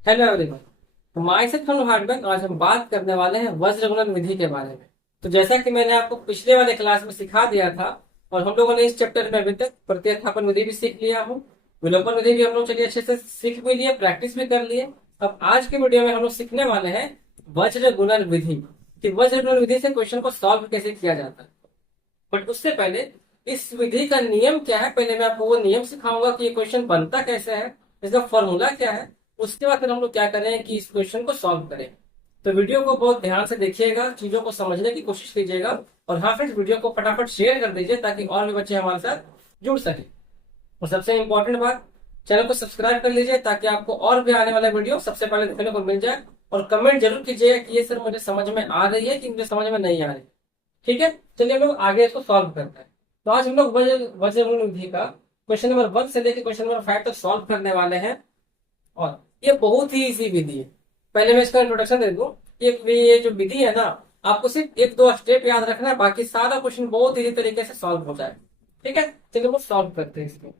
Hello everyone. तो my self from hard work. आज हम बात करने वाले हैं वज्र गुणन विधि के बारे में। तो जैसा कि मैंने आपको पिछले वाले क्लास में सिखा दिया था, और हम लोगों ने इस चैप्टर में अभी तक प्रतिस्थापन विधि भी सीख लिया हो, विलोपन विधि भी हम लोग चलिए अच्छे से सीख भी लिए, प्रैक्टिस भी कर लिए। अब आज के वीडियो में हम लोग सीखने वाले हैं वज्र गुणन विधि, कि वज्र गुणन विधि से क्वेश्चन को सॉल्व कैसे किया जाता है। बट उससे पहले इस विधि का नियम क्या है, पहले मैं आपको वो नियम सिखाऊंगा कि ये क्वेश्चन बनता कैसे है, इसका फॉर्मूला क्या है। उसके बाद फिर हम लोग क्या करें कि इस क्वेश्चन को सॉल्व करें। तो वीडियो को बहुत ध्यान से देखिएगा, चीजों को समझने की कोशिश कीजिएगा। और हाँ फ्रेंड्स, वीडियो को फटाफट शेयर कर दीजिए ताकि और भी बच्चे हमारे साथ जुड़ सके। और सबसे इंपॉर्टेंट बात, चैनल को सब्सक्राइब कर लीजिए ताकि आपको और भी आने वाले वीडियो सबसे पहले देखने को मिल जाए। और कमेंट जरूर कीजिएगा कि ये सर मुझे समझ में आ रही है कि मुझे समझ में नहीं आ रही। ठीक है, चलिए हम लोग आगे इसको सॉल्व करते हैं। तो आज हम लोग वज्र गुणन विधि का क्वेश्चन नंबर 1 से लेकर क्वेश्चन नंबर 5 तक सॉल्व करने वाले हैं। और ये बहुत ही इजी विधि है। पहले मैं इसका इंट्रोडक्शन दे दूं। ये जो विधि है ना, आपको सिर्फ एक दो स्टेप याद रखना है, बाकी सारा क्वेश्चन बहुत इजी तरीके से सॉल्व हो जाए। ठीक है, चलिए वो सॉल्व करते हैं इसको।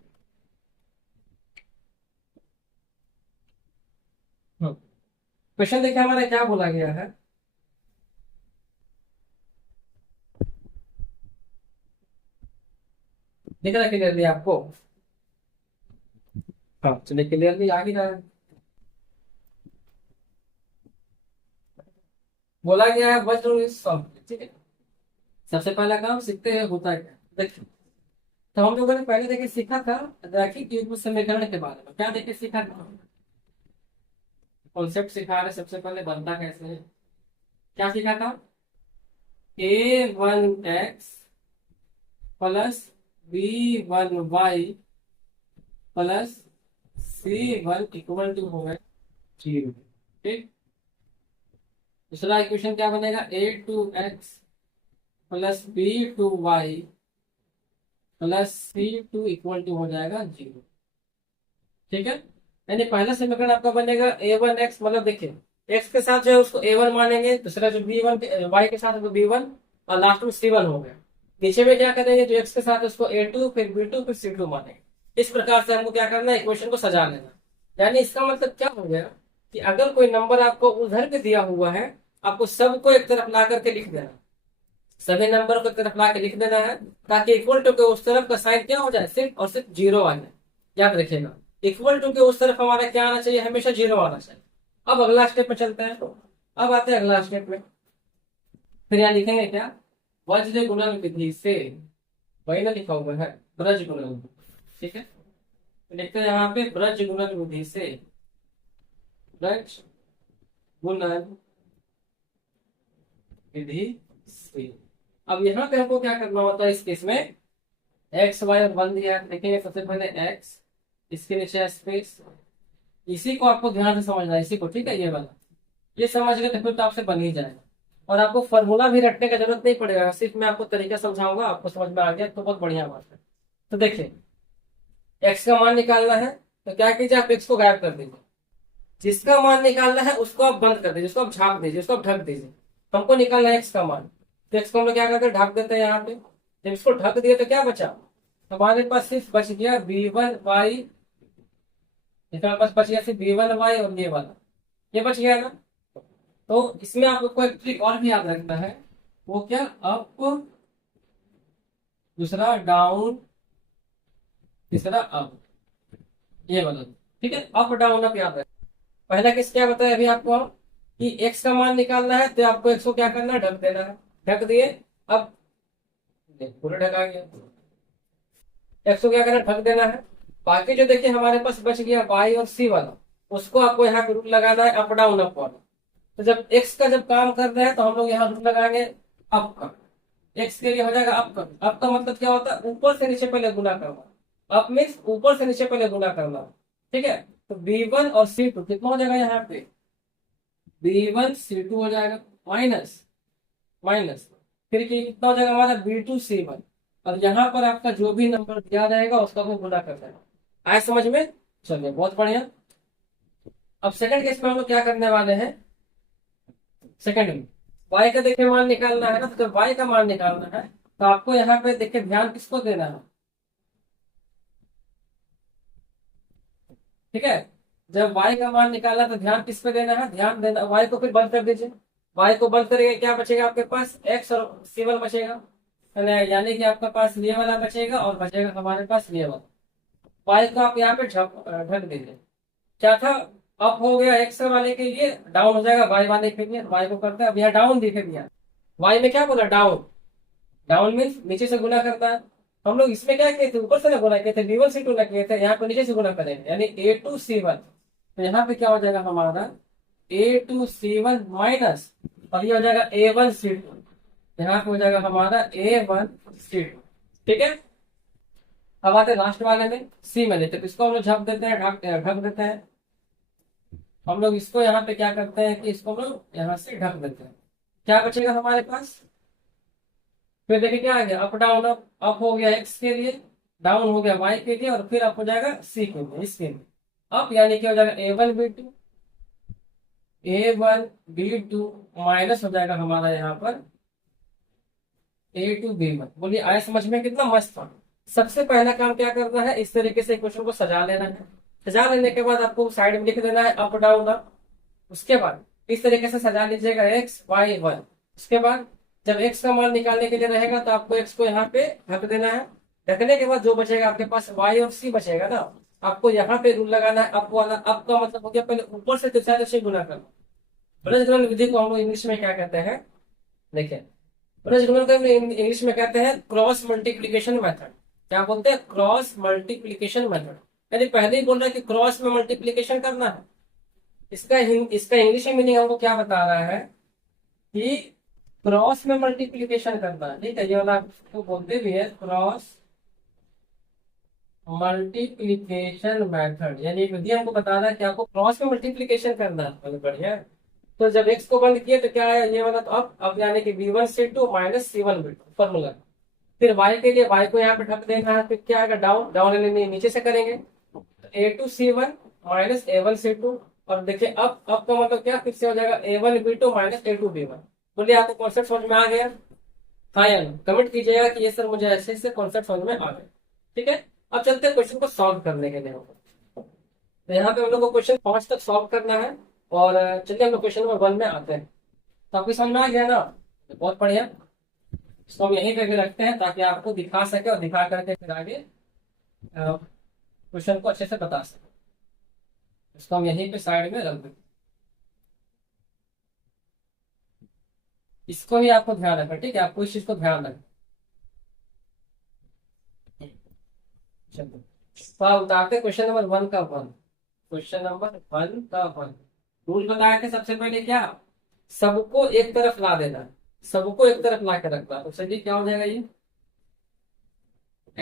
क्वेश्चन देखिए हमारा क्या बोला गया है। दिख रहा है क्लियरली आपको? हाँ चलिए, क्लियरली आ ही रहा है। बोला गया है वज्र सॉल्व। ठीक है, सबसे पहला काम सीखते हैं होता है क्या। देखिए, तो हम लोगों ने पहले देखे सीखा था रैखिक युग्म समीकरण के बारे में। क्या देखे सीखा था? कॉन्सेप्ट सिखा रहे, सबसे पहले बनता कैसे है। क्या सीखा था? a1x plus b1y plus c1 equal to हो गए 0। ठीक, दूसरा इक्वेशन क्या बनेगा? a2x plus b2y plus c2 equal to हो जाएगा 0। ठीक है, यानी पहला समीकरण आपका बनेगा a1x, मतलब देखिए x के साथ जो है उसको a1 मानेंगे, दूसरा जो b1 y के साथ है वो b1, और लास्ट में c1 हो गया। नीचे में क्या करेंगे, जो x के साथ है उसको a2 फिर b2 फिर c2 मानेंगे। इस प्रकार से हमको क्या करना है, इक्वेशन को सजा लेना। यानी इसका मतलब क्या हो गया कि अगर कोई नंबर आपको उधर पे दिया हुआ है, आपको सबको एक तरफ ला करके लिख देना, सभी नंबर को एक तरफ ला के लिख देना है, ताकि इक्वल टू के उस तरफ का साइन क्या हो जाए, सिर्फ और सिर्फ जीरो आ जाए। याद रखिएगा, इक्वल टू के उस तरफ हमारा क्या आना चाहिए, हमेशा जीरो आना चाहिए। अब अगला स्टेप में चलते हैं। अब आते हैं अगला स्टेप में। फिर यहाँ लिखेंगे क्या? वज्र गुणन विधि से, वही ना लिखा हुआ है, ब्रज गुणन। ठीक है, तो लिखते हैं यहाँ पे ब्रज गुणन विधि से, ब्रज गुणन विधि से। अब यहाँ पे हमको क्या करना होता है इस केस में, एक्स वाई और वन दिया है। देखेंगे सबसे पहले एक्स, इसके नीचे स्पेस, इसी को आपको ध्यान से समझना है, इसी को। ठीक है, ये वाला ये समझ गए तो फिर तो आपसे बन ही जाएगा। और आपको फॉर्मूला भी रटने की जरूरत नहीं पड़ेगा, सिर्फ मैं आपको तरीका समझाऊंगा, आपको समझ में आ गया तो बहुत बढ़िया बात है। तो देखिए, एक्स का मान निकालना है, तो क्या कीजिए, आप एक्स को गायब कर दीजिए। जिसका मान निकालना है उसको आप बंद कर दीजिए, उसको आप झाँक दीजिए, उसको आप ढक दीजिए। हमको निकालना है एक्स का मान, तो एक्स को हम लोग क्या करते हैं, ढक देते हैं यहाँ पे। जब इसको ढक दिया तो क्या बचा, हमारे पास सिर्फ बच गया b1y। इसमें बस बच गया सिर्फ b1y और ये वाला, ये बच गया ना। तो इसमें आपको एक ट्रिक और भी याद रखना है। वो क्या? अप, दूसरा डाउन, तीसरा अप, ये वाला। ठीक है, अप डाउन अप याद रखना। पहला किस क्या बताया अभी आपको हम, कि एक्स का मान निकालना है, तो आपको एक्स को क्या करना है, ढक देना है। ढक दिए। अब पूरा ढका गया, एक्स को क्या करना है, ढक देना है। बाकी जो देखिए हमारे पास बच गया वाई और सी वाला, उसको आपको यहाँ पे रूल लगाना है, अप डाउन अप वाला। तो जब एक्स का जब काम कर रहे हैं तो हम लोग यहाँ रूल लगाएंगे अप का। एक्स के लिए हो जाएगा अप का। अप का मतलब क्या होता है, ऊपर से नीचे पहले गुना करना। अप मीन्स ऊपर से नीचे पहले गुना करना। ठीक है, तो b1 और c2 कितना हो जाएगा यहाँ पे, b1 c2 हो जाएगा, माइनस माइनस, फिर कितना हो जाएगा हमारा b2 c1। और यहाँ पर आपका जो भी नंबर दिया रहेगा उसका वो गुना कर देना। आए समझ में? चलिए बहुत बढ़िया। अब सेकंड केस में हम लोग क्या करने वाले हैं, सेकंड में y का देखिए मान निकालना है ना। तो जब y का मान निकालना है तो आपको यहाँ पे देखिए ध्यान किसको देना है। ठीक है, जब y का मान निकाला तो ध्यान किस पे देना है, ध्यान देना y को, फिर बंद कर दीजिए। y को बंद करेंगे क्या बचेगा आपके पास, x और c1 बचेगा, यानी कि आपके पास ये वाला बचेगा और बचेगा हमारे पास ये वाला। y को आप यहाँ पे ढक दीजिए। क्या था, अप हो गया x वाले के लिए, डाउन हो जाएगा y वाले के लिए। y को करते हैं अब यहाँ डाउन दिखे दिया, y में क्या बोला डाउन, डाउन मीन्स नीचे से गुना करता है। हम लोग इसमें क्या किए थे, ऊपर से ना गुना किए थे, V1 C2 ना किए थे, यहाँ पे नीचे से गुना करेंगे यानी A2C1। तो यहाँ पे क्या हो जाएगा हमारा A2C1 माइनस, और ये हो जाएगा A1C2, यहाँ पे हो जाएगा हमारा A1C2। ठीक है, अब आते हैं लास्ट वाले में सी में लेते हैं, इसको हम लोग झप देते हैं, ढक देते हैं। हम लोग इसको यहाँ पे क्या करते हैं कि इसको हम लोग यहाँ से ढक देते हैं। क्या बचेगा हमारे पास, फिर देखिए क्या आ गया, अप डाउन, अप हो गया x के लिए, डाउन हो गया y के लिए, और फिर अप हो जाएगा c के लिए, इसके लिए अप, यानी कि हो जाएगा A1B2 माइनस हो जाएगा हमारा यहाँ पर A2B1। बोलिए आया समझ में, कितना मस्त था। सबसे पहला काम क्या करना है, इस तरीके से क्वेश्चन को सजा लेना है। सजा लेने के बाद आपको साइड में लिख देना है अप डाउन अप। उसके बाद इस तरीके से सजा लीजिएगा x y 1। उसके बाद जब x का मान निकालने के लिए रहेगा तो आपको x को यहाँ पे ढक देना है। ढकने के बाद जो बचेगा आपके पास y और c बचेगा ना, आपको यहाँ पे रूल लगाना है अप वाला। अप का मतलब हो गया पहले ऊपर से तीसरा से गुना करना। ब्रज गुणन विधि को हम लोग इंग्लिश में क्या कहते हैं, देखिए ब्रज गुणन को इंग्लिश में कहते हैं क्रॉस मल्टीप्लीकेशन मेथड। क्या बोलते हैं, क्रॉस मल्टीप्लीकेशन मेथड। यानी पहले ही बोल रहा है कि क्रॉस में मल्टीप्लीकेशन करना है। इसका इंग्लिश में मीनिंग हमको क्या बता रहा है कि क्रॉस में मल्टीप्लीकेशन करना है। ठीक है, ये वाला तो बोलते भी है क्रॉस मल्टीप्लीकेशन मेथड, यानी एक विधि हमको बता रहा है कि आपको क्रॉस में मल्टीप्लीकेशन करना है। बहुत बढ़िया। तो जब x को बंद किए तो क्या है, ये वाला तो अब यानी कि B1C2 माइनस C1B2 फॉर्मूला। फिर y के लिए y को यहाँ पे ढक देना है, फिर क्या आएगा डाउन, डाउन यानी नीचे से करेंगे A2C1 माइनस A1C2। और देखिए अब का मतलब क्या, फिर से हो जाएगा A1B2 माइनस A2B1। बोलिए आपको कॉन्सेप्ट समझ में आ गया, हाँ या ना, कमेंट कीजिएगा कि ये सर मुझे ऐसे ऐसे कॉन्सेप्ट समझ में आ गए। ठीक है, अब चलते हैं क्वेश्चन को सॉल्व करने के लिए। तो यहाँ पे हम लोग को क्वेश्चन 5 तक सॉल्व करना है, और चलिए हम लोग क्वेश्चन नंबर 1 में आते हैं। तो आपको समझ में आ गया ना, बहुत बढ़िया। इसको हम यहीं पे रखते हैं ताकि आपको दिखा सके, और दिखा करके फिर आगे क्वेश्चन को अच्छे से बता सके। इसको हम यहीं पे साइड में रख देते, इसको भी आपको ध्यान रखना। ठीक है, आपको इस चीज को ध्यान रखना। चलो तो आप उतारते क्वेश्चन नंबर 1 का 1। क्वेश्चन नंबर 1 का 1 रूल बताया थे सबसे पहले क्या, सबको एक तरफ ला देना, सबको एक तरफ ला के रखना। तो चलिए क्या हो जाएगा ये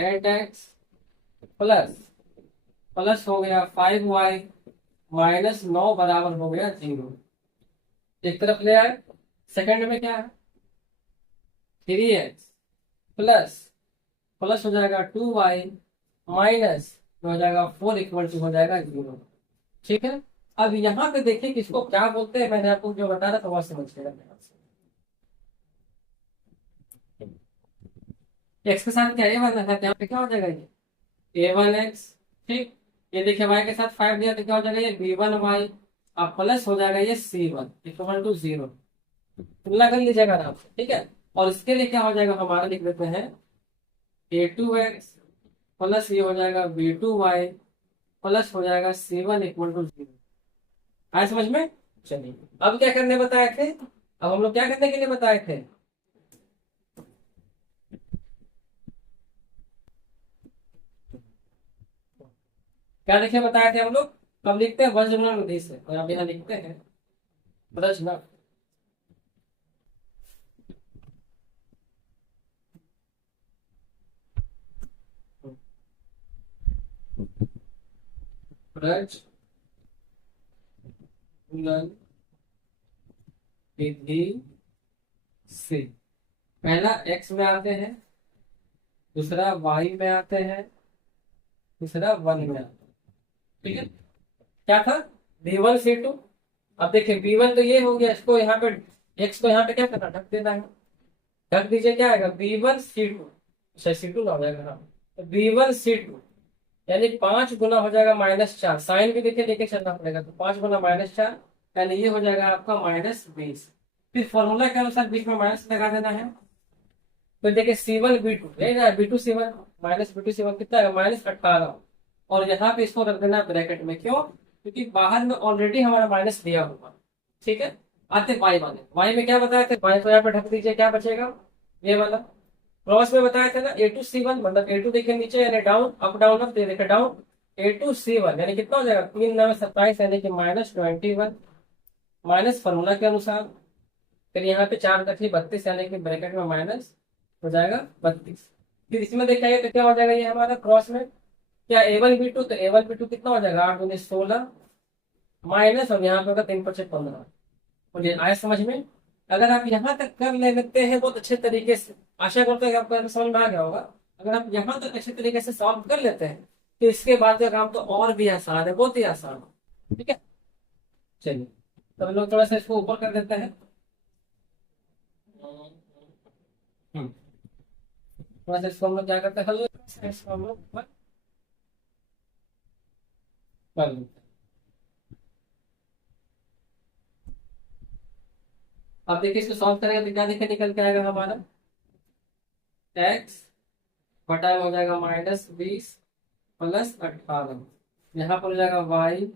8x प्लस प्लस हो गया 5y माइनस 9 बराबर हो गया 0, एक तरफ ले आए। सेकंड में क्या है 3x प्लस प्लस हो जाएगा 2y माइनस हो जाएगा 4 इक्वल टू हो जाएगा 0। ठीक है, अब यहाँ पे देखिए कि इसको क्या बोलते हैं, मैंने आपको जो बता रहा था वह समझ गया। एक्स के साथ क्या ए वन है, यहाँ पे क्या हो जाएगा ये A1x। ठीक, ये देखिए y के साथ 5 दिया तो क्या हो जाएगा ये B1y, अब प्लस हो जाएगा ये C1 इक्वल टू 0। तुलना कर लीजिएगा आराम से। ठीक है, और इसके लिए क्या हो जाएगा हमारा, लिख देते हैं A2x प्लस ये हो जाएगा B2y प्लस हो जाएगा C1 इक्वल टू 0। आया समझ में। चलिए अब क्या करने बताए थे, अब हम लोग क्या करने के लिए बताए थे, क्या लिखे बताए थे हम लोग, कब लिखते हैं वज्रगुणन विधि से, और अब यहाँ लिखते हैं वज्रगुणन। वज्रगुणन विधि से पहला x में आते हैं, दूसरा y में आते हैं, तीसरा 1 में आते हैं। ठीक है, क्या था B1C2। अब देखिए B1 तो ये हो गया, इसको यहाँ पे x को यहाँ पे क्या करना, ढक देना है। ढक दीजिए, क्या आएगा B1C2, अच्छा C2 ना हो जाएगा, हाँ तो B1C2 यानी 5 गुना हो जाएगा -4, साइन भी देखिए लेके चलना पड़ेगा, तो 5 गुना -4 यानी ये हो जाएगा आपका -20। फिर फॉर्मूला के अनुसार बीच में माइनस लगा देना है। तो देखिए C1 B2 B2C1 -B2C1 कितना है -18, और यहाँ पे इसको रख देना ब्रैकेट में, क्यों? क्योंकि बाहर में ऑलरेडी हमारा माइनस दिया हुआ। ठीक है, आते वाई वाले, वाई में क्या बताया था, वाई को यहाँ पे ढक दीजिए, क्या बचेगा ये वाला। क्रॉस में बताया था ना A2C1, मतलब A2 देखिए नीचे यानी डाउन, अप डाउन अप, देखिए डाउन, A2C1 यानी कितना हो जाएगा 3×9 = 27 यानी कि -21, माइनस फॉर्मूला के अनुसार। फिर यहाँ पे 4 रखिए 32 यानी कि ब्रैकेट में माइनस हो जाएगा 32। फिर इसमें देखिए तो क्या हो जाएगा, ये हमारा क्रॉस में क्या A1 B2, तो A1 B2 कितना हो जाएगा 8×16 माइनस, और यहाँ पे होगा 3×5 = 15। मुझे आया समझ में? अगर आप यहाँ तक कर लेते हैं बहुत अच्छे तरीके से, आशा करते हैं कि आपको समझ में आ गया होगा। अगर आप यहाँ तक अच्छे तरीके से सॉल्व कर लेते हैं तो इसके बाद का काम तो और भी आसान है, बहुत ही आसान है। ठीक है, चलिए तो हम लोग थोड़ा सा इसको ऊपर कर देते हैं। हम्म, थोड़ा सा इसको हम लोग क्या करते हैं, हल्का सा इसको हम लोग ऊपर कर लेते हैं। अब देखिए इसको सॉल्व करेंगे तो क्या देखिए निकल के आएगा हमारा, x बटा में हो जाएगा -20 + 18, यहाँ पर हो जाएगा y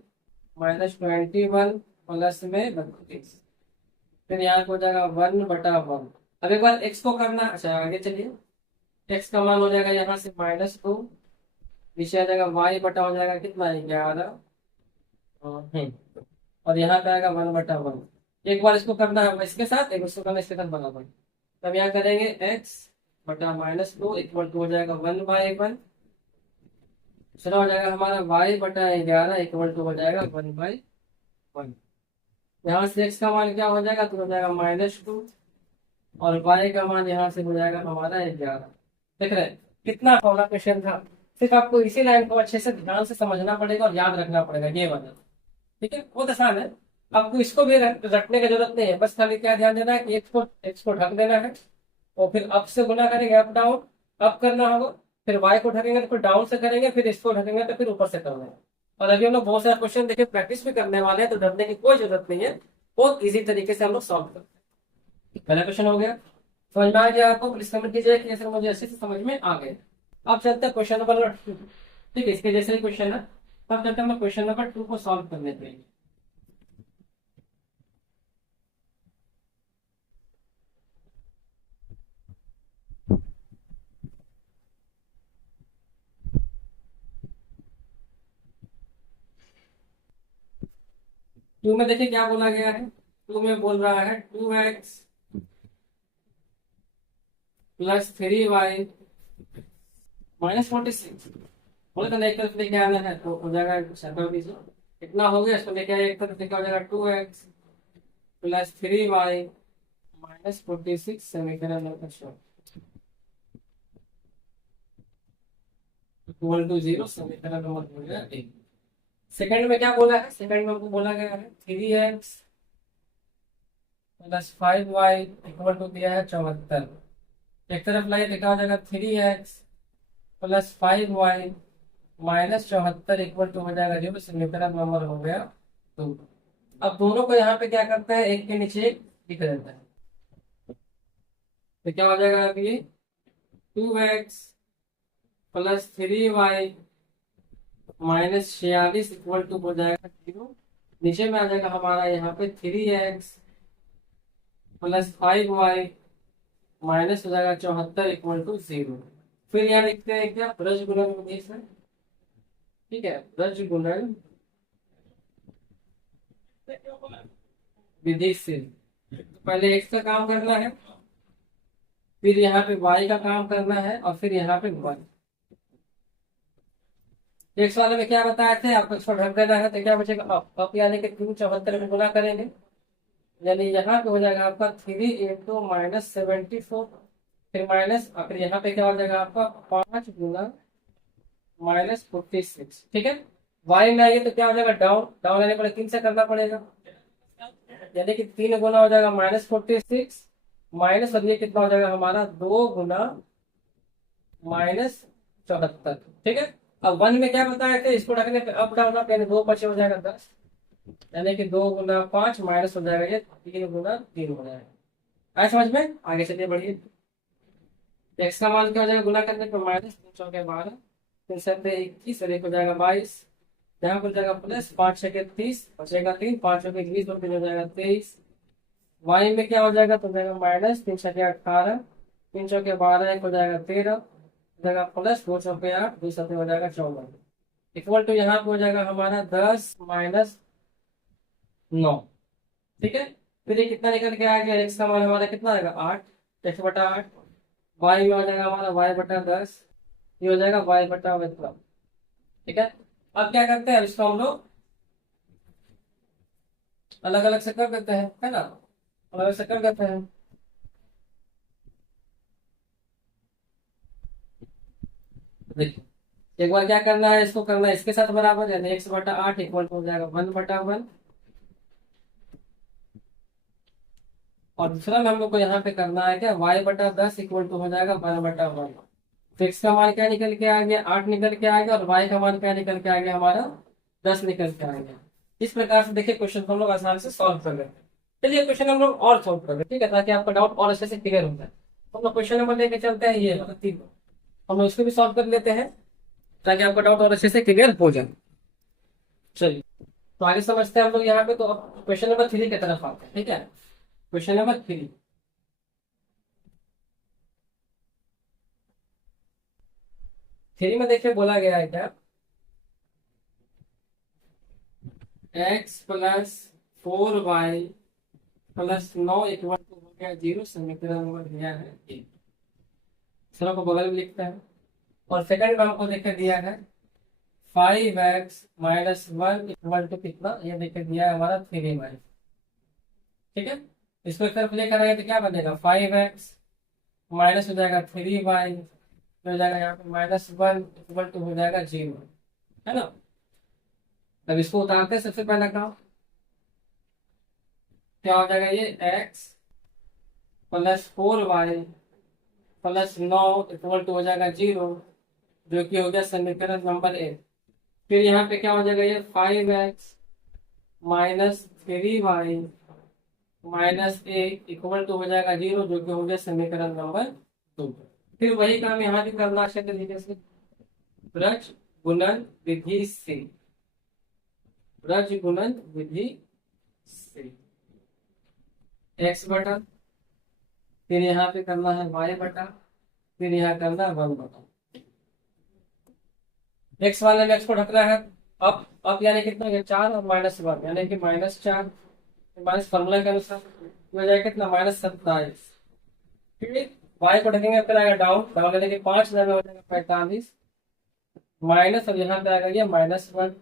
-21 प्लस में 32, फिर यहाँ पे हो जाएगा 1/1। अब एक बार x को करना, अच्छा आगे चलिए, x का मान हो जाएगा यहाँ से -2, नीचे आ जाएगा y बटा हो जाएगा कितना 11, और यहाँ पे आएगा 1/1। एक बार इसको करना है इसके साथ, एक इसको करना इसके साथ बराबर, तब यहाँ करेंगे x बटा -2 = हो जाएगा 1/1, दूसरा हो जाएगा हमारा y बटा 11 = हो जाएगा 1/1। यहाँ से x का मान क्या हो जाएगा, तो हो जाएगा -2, और y का मान यहाँ से हो जाएगा हमारा 11। देख रहे हैं कितना पहला क्वेश्चन था, सिर्फ आपको इसी लाइन को अच्छे से ध्यान से समझना पड़ेगा और याद रखना पड़ेगा ये वाला। ठीक है, बहुत आसान है, आपको इसको भी रखने की जरूरत नहीं है, बस खाली क्या ध्यान देना है कि x को ढक देना है, और फिर अप से गुना करेंगे, अप डाउन, अप करना होगा, फिर y को ढकेंगे तो फिर डाउन से करेंगे, फिर इसको ढकेंगे तो फिर ऊपर से करना है। और अभी हम लोग बहुत सारे क्वेश्चन देखिए प्रैक्टिस भी करने वाले हैं, तो डरने की कोई जरूरत नहीं है, बहुत इजी तरीके से हम लोग सॉल्व करते हैं। पहला क्वेश्चन हो गया, समझ में आ गया आपको? प्लीज कमेंट कीजिए कि सर मुझे अच्छे से समझ में आ गए। अब चलते हैं क्वेश्चन नंबर 2। ठीक है, इसके जैसे ही क्वेश्चन है, अब चलते हैं क्वेश्चन नंबर 2 को सॉल्व करने के लिए। टू में देखिए क्या बोला गया है, टू में बोल रहा है 2x + 3y -46। बोले तो एक तरफ लेके आना है तो हो जाएगा सर्कल दीजिए, कितना हो गया, इसको लेके आए एक तरफ लेके हो जाएगा 2x + 3y -46 समीकरण नंबर 0 समीकरण नंबर हो गया 1। सेकंड में क्या बोला है, सेकंड में हमको बोला गया है 3x + 5y = दिया है 74। एक तरफ लाइए लिखा हो जाएगा 3x + 5y -74 = हो जाएगा 0, समीकरण नंबर हो गया 2। अब दोनों को यहाँ पे क्या करता है, एक के नीचे एक लिख देता है, तो क्या हो जाएगा अभी 2x + 3y -46 = हो जाएगा 0, नीचे में आ जाएगा हमारा यहाँ पे 3x + 5y माइनस हो जाएगा 74 = 0। फिर यहाँ लिखते हैं क्या, ब्रज गुणन विधि से। ठीक है, ब्रज गुणन विधि से पहले x का काम करना है, फिर यहाँ पे y का काम करना है, और फिर यहाँ पे y। x वाले में क्या बताए थे, आपको इसको ढक देना है, तो क्या बचेगा अब यानी कि 374 में गुना करेंगे, यानी यहाँ पे हो जाएगा आपका 3 × -74, फिर माइनस, और फिर यहाँ पे क्या हो जाएगा आपका 5 गुना -46। ठीक है, y में आइए तो क्या हो जाएगा डाउन, डाउन आने पर 3 से करना पड़ेगा, यानी कि 3 गुना हो जाएगा -46 माइनस, और ये कितना हो जाएगा हमारा 2 गुना -74। ठीक है, अब 1 में क्या बताया था, इसको रखने पे अप डाउन अप यानी 2 बचे हो जाएगा 10, यानी कि 2 गुना 5 माइनस हो जाएगा ये 3 गुना 3 हो जाएगा। आए समझ में? आगे चलिए बढ़िए। एक्स का मान क्या हो जाएगा, गुना करने पर माइनस 3 × 12, 3 × 7 = 21 और 1 हो जाएगा 22, यहाँ पर जाएगा प्लस 5 × 6 = 30, बचेगा 3, 5 × 20 और 3 हो जाएगा 23। वाई में क्या हो जाएगा, तो जाएगा माइनस 3 × 6 = 18, 3 × 12 1 हो जाएगा 13, हो जाएगा प्लस 2 × 8 2 7 हो जाएगा 14, इक्वल टू यहाँ पे हो जाएगा हमारा 10 माइनस 9। ठीक है, फिर ये कितना निकल के आ गया, एक्स का मान हमारा कितना आएगा 8, x/8। वाई में हो जाएगा हमारा y/10, ये हो जाएगा y/12। ठीक है, अब क्या करते हैं, इसको हम लोग अलग अलग से कर देते हैं, है ना, अलग अलग से कर देते हैं। देखिए एक बार क्या करना है, इसको करना है इसके साथ बराबर, यानी x/8 इक्वल टू हो जाएगा 1/1, और दूसरा में हम लोग को यहाँ पे करना है क्या, y/10 इक्वल टू हो जाएगा 1/1। तो x का मान क्या निकल के आ गया, 8 निकल के आ गया, और y का मान क्या निकल के आ गया हमारा, 10 निकल के आ गया। इस प्रकार से देखिए क्वेश्चन को हम लोग आसानी से सॉल्व कर लेते हैं। चलिए क्वेश्चन हम लोग और सॉल्व कर लेते हैं, ठीक है, ताकि आपका डाउट और अच्छे से क्लियर हो जाए। हम लोग क्वेश्चन नंबर लेके चलते हैं, ये मतलब 3, हम लोग इसको भी सॉल्व कर लेते हैं ताकि आपका डाउट और अच्छे से क्लियर हो जाए। चलिए तो आगे समझते हैं हम लोग यहाँ पे, तो अब क्वेश्चन नंबर 3 की तरफ आते हैं। ठीक है, क्वेश्चन नंबर 3, थ्री में देखिए बोला गया है क्या, x+4y+9 इक्वल टू हो गया 0, समीकरण नंबर दिया है एक, चलो को बगल में लिखता है। और सेकंड में हमको देखिए दिया है 5x-1 इक्वल टू कितना, ये देखिए दिया है हमारा 3y। ठीक है, इसको एक तरफ लेकर आए तो क्या बनेगा, 5x माइनस हो जाएगा 3y, हो जाएगा यहाँ पे -1 इक्वल टू हो जाएगा 0, है ना। अब इसको उतारते हैं, सबसे पहला काम क्या हो जाएगा, ये x+4y+9 इक्वल टू हो जाएगा 0, जो कि हो गया समीकरण नंबर 1। फिर यहाँ पे क्या हो जाएगा, ये 5x-3y-1 इक्वल टू हो जाएगा 0, जो कि हो गया समीकरण नंबर 2। फिर वही काम यहाँ भी करना अच्छे तरीके से, ब्रज गुणन विधि से, ब्रज गुणन विधि से x/, फिर यहाँ पे करना है y/, फिर यहाँ करना है 1/। x वाले में x को ढकना है, अब यानी कितना है 4 और -1 यानी कि -4, माइनस फॉर्मूला के अनुसार हो जाएगा कितना -27। फिर y को ढकेंगे फिर आएगा डाउन, डाउन यानी कि 5 में हो जाएगा 45 माइनस, और यहाँ पे आएगा ये -1,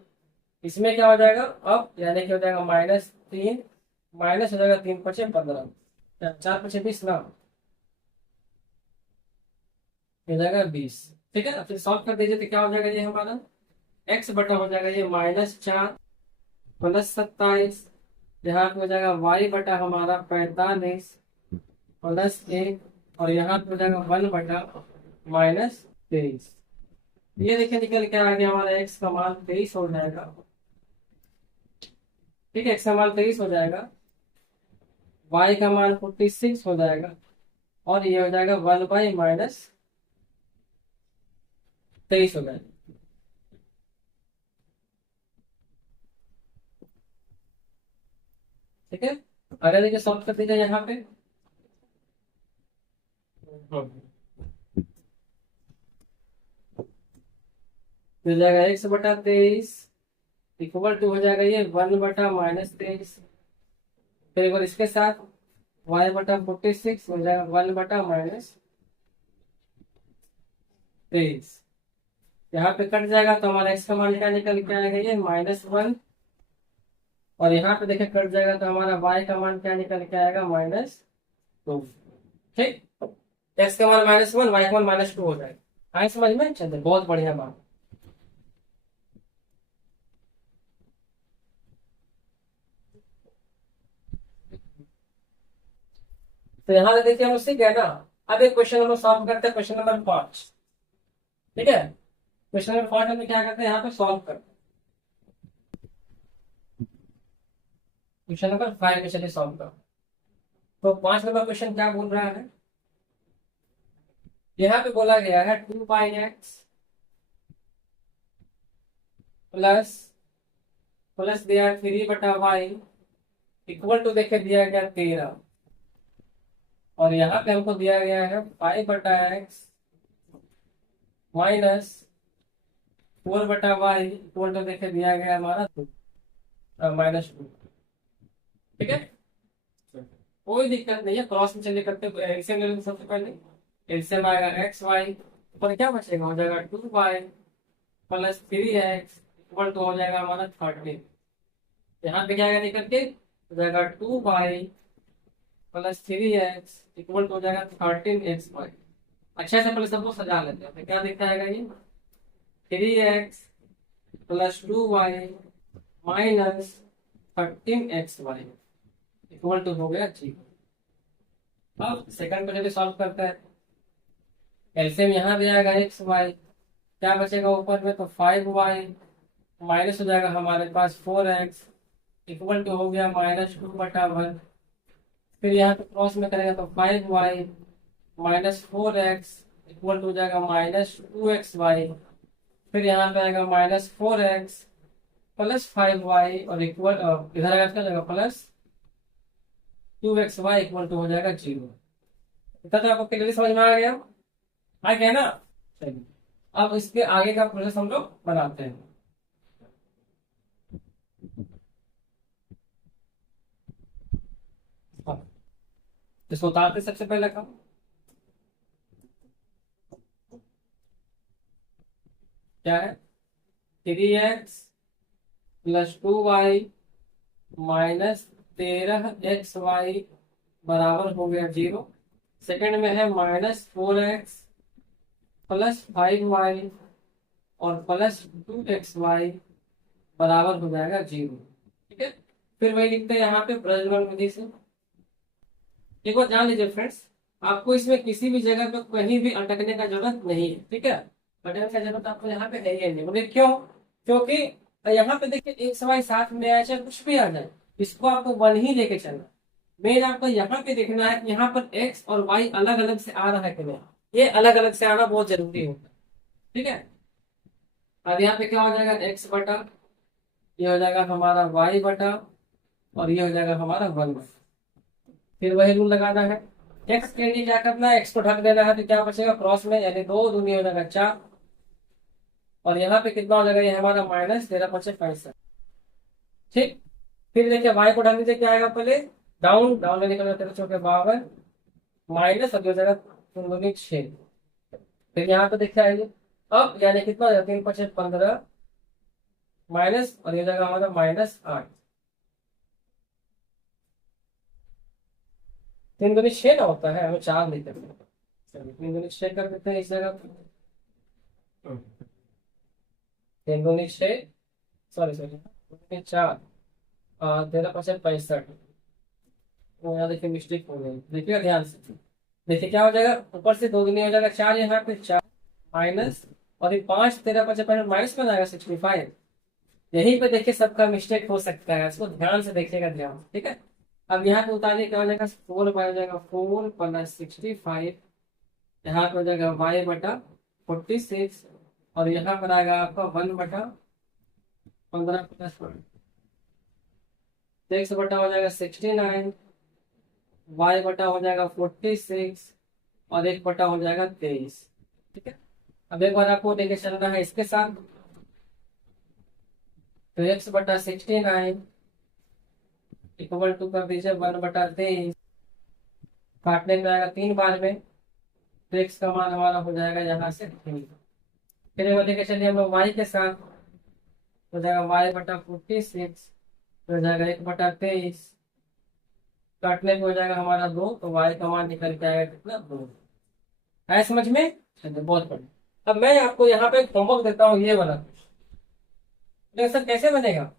इसमें क्या हो जाएगा अब, यानी कि हो जाएगा -3, माइनस हो जाएगा 3×5 = 15, 4×5 ना, हो जाएगा 20। ठीक है, फिर सॉल्व कर दीजिए तो क्या हो जाएगा, ये हमारा x/, हो जाएगा ये -4 +27, यहाँ पे हो जाएगा y/, हमारा 45 +1, और यहाँ पे हो जाएगा 1/, -23। ये देखिए निकल के आ गया हमारा x का मान 23 हो जाएगा। ठीक है, x का मान 23 हो जाएगा, y का मान 46 हो जाएगा, और ये हो जाएगा 1/-23 हो जाएगा। ठीक है, अगर देखिए सॉल्व कर दीजिए यहाँ पे, हो जाएगा x/23 इक्वल टू हो जाएगा ये 1/-23, फिर एक बार इसके साथ y/46 हो जाएगा 1/-23, यहाँ पे कट जाएगा तो हमारा x का मान क्या निकल के आएगा, ये -1, और यहाँ पे देखिए कट जाएगा तो हमारा y का मान क्या निकल के आएगा, -2। ठीक, x का मान -1, y का मान -2 हो जाएगा। आए समझ में, चलिए बहुत बढ़िया बात। तो यहाँ से देखिए हम सीख गए ना। अब एक क्वेश्चन हम लोग सॉल्व करते हैं, क्वेश्चन नंबर 5। ठीक है, क्वेश्चन नंबर 5 में क्या करते हैं, यहाँ पे सॉल्व करते हैं। क्वेश्चन नंबर 5 में चलिए सॉल्व करो। तो 5 नंबर क्वेश्चन क्या बोल रहा है, यहाँ पे बोला गया है 2 x प्लस प्लस दिया 3/y इक्वल टू देखे दिया गया 13, और यहाँ पे हमको दिया गया है 5/x minus 4/y equal to देखे दिया गया हमारा -2। ठीक है, कोई दिक्कत नहीं है, क्रॉस में चलिए करते हैं। एलसीएम ले लेंगे सबसे पहले। एलसीएम आएगा एक्स वाई, पर क्या बचेगा, हो जाएगा 2y plus 3x equal to हो जाएगा हमारा 13। यहाँ पे क्या आएगा निकल के, हो जाएगा 2y plus 3x equal to हो जाएगा 13xy। अच्छा से पहले सबको सजा लेते हैं, क्या दिखता है ये 3x plus 2y minus 13xy equal to हो गया 0। अब सेकंड पे सॉल्व करते हैं। एलसीएम यहाँ भी आएगा एक्स वाई, क्या बचेगा ऊपर में, तो 5y माइनस हो जाएगा हमारे पास 4x इक्वल टू हो गया -2/1। फिर यहाँ पे क्रॉस में करेंगे तो 5y minus 4x equal to हो जाएगा -2xy। फिर यहाँ पे आएगा -4x प्लस 5y और इक्वल इधर आएगा क्या जाएगा प्लस 2xy इक्वल टू हो जाएगा 0। इतना तो आपको क्लियरली समझ में आ गया ना। चलिए अब इसके आगे का प्रोसेस हम लोग बनाते हैं। इसको उतारते सबसे पहले काम क्या है, 3x plus 2y minus 13xy बराबर हो गया 0। सेकंड में है -4x प्लस 5y और प्लस 2xy बराबर हो जाएगा 0। ठीक है, फिर वही लिखते हैं यहाँ पे प्रज्वलन विधि से। एक बार जान लीजिए फ्रेंड्स, आपको इसमें किसी भी जगह पे कहीं भी अटकने का जरूरत नहीं है। ठीक है, अटकने का जरूरत आपको यहाँ पे है ही नहीं। बोले क्यों, क्योंकि यहाँ पे देखिए एक्स वाई साथ में आया, चाहे कुछ भी आ जाए, इसको आपको 1 ही लेके चलना। मेन आपको यहाँ पे देखना है यहाँ पर एक्स और वाई अलग अलग से आ रहा है कि नहीं, ये अलग अलग से आना बहुत जरूरी होता है। ठीक है, अब यहाँ पे क्या हो जाएगा एक्स बटा, ये हो जाएगा हमारा वाई बटा, और ये हो जाएगा हमारा 1 बटा। फिर वही रूल लगाना है, एक्स के लिए क्या करना है, एक्स को ढक देना है, तो क्या बचेगा क्रॉस में, यानी 2 दूनी हो जाएगा 4, और यहाँ पे कितना हो जाएगा, ये हमारा -13×5। ठीक, फिर देखिए वाई को ढक दीजिए, क्या आएगा पहले डाउन डाउन में निकल जाते 52 माइनस अब हो जाएगा 3×6। फिर यहाँ पे देखिए आएंगे अब, यानी कितना हो जाएगा 3×5 = 15 माइनस, और ये जाएगा हमारा -8। 3×6 ना होता है, हमें 4 लिखते हैं। चलिए 3×6 कर देते हैं इस जगह पे। 3×6 सॉरी 4 13×5 = 65। तो यहाँ देखिए मिस्टेक हो गई, देखिएगा ध्यान से। देखिए क्या हो जाएगा, ऊपर से 2 दूनी हो जाएगा 4, यहाँ पे 4 माइनस, और ये 5 13×5 माइनस में जाएगा 65। यहीं पे देखिए सबका मिस्टेक हो सकता है, इसको ध्यान से देखिएगा ध्यान। ठीक है, अब यहाँ पे उतारने क्या हो जाएगा, 4 हो जाएगा 4 + 65, यहाँ पे हो जाएगा y बटा 46, और यहाँ पर आएगा आपका 1/15 + 1, x बटा हो जाएगा 69, y बटा हो जाएगा 46, और 1 बटा हो जाएगा 23। ठीक है, अब एक बार आपको लेके चलना है इसके साथ, तो x बटा 69 इक्वल टू कर दीजिए 1/23, काटने में आएगा 3 बार में, तो x का मान हमारा हो जाएगा यहाँ से 3। फिर एक बार लेके चलिए हम लोग y के साथ, हो जाएगा y बटा 46, हो जाएगा 1/23, काटने में हो जाएगा हमारा 2, तो y का मान निकल के आएगा कितना 2। है समझ में, चलिए बहुत बढ़िया। अब मैं आपको यहाँ पे होमवर्क देता हूँ, ये वाला तो सर कैसे बनेगा,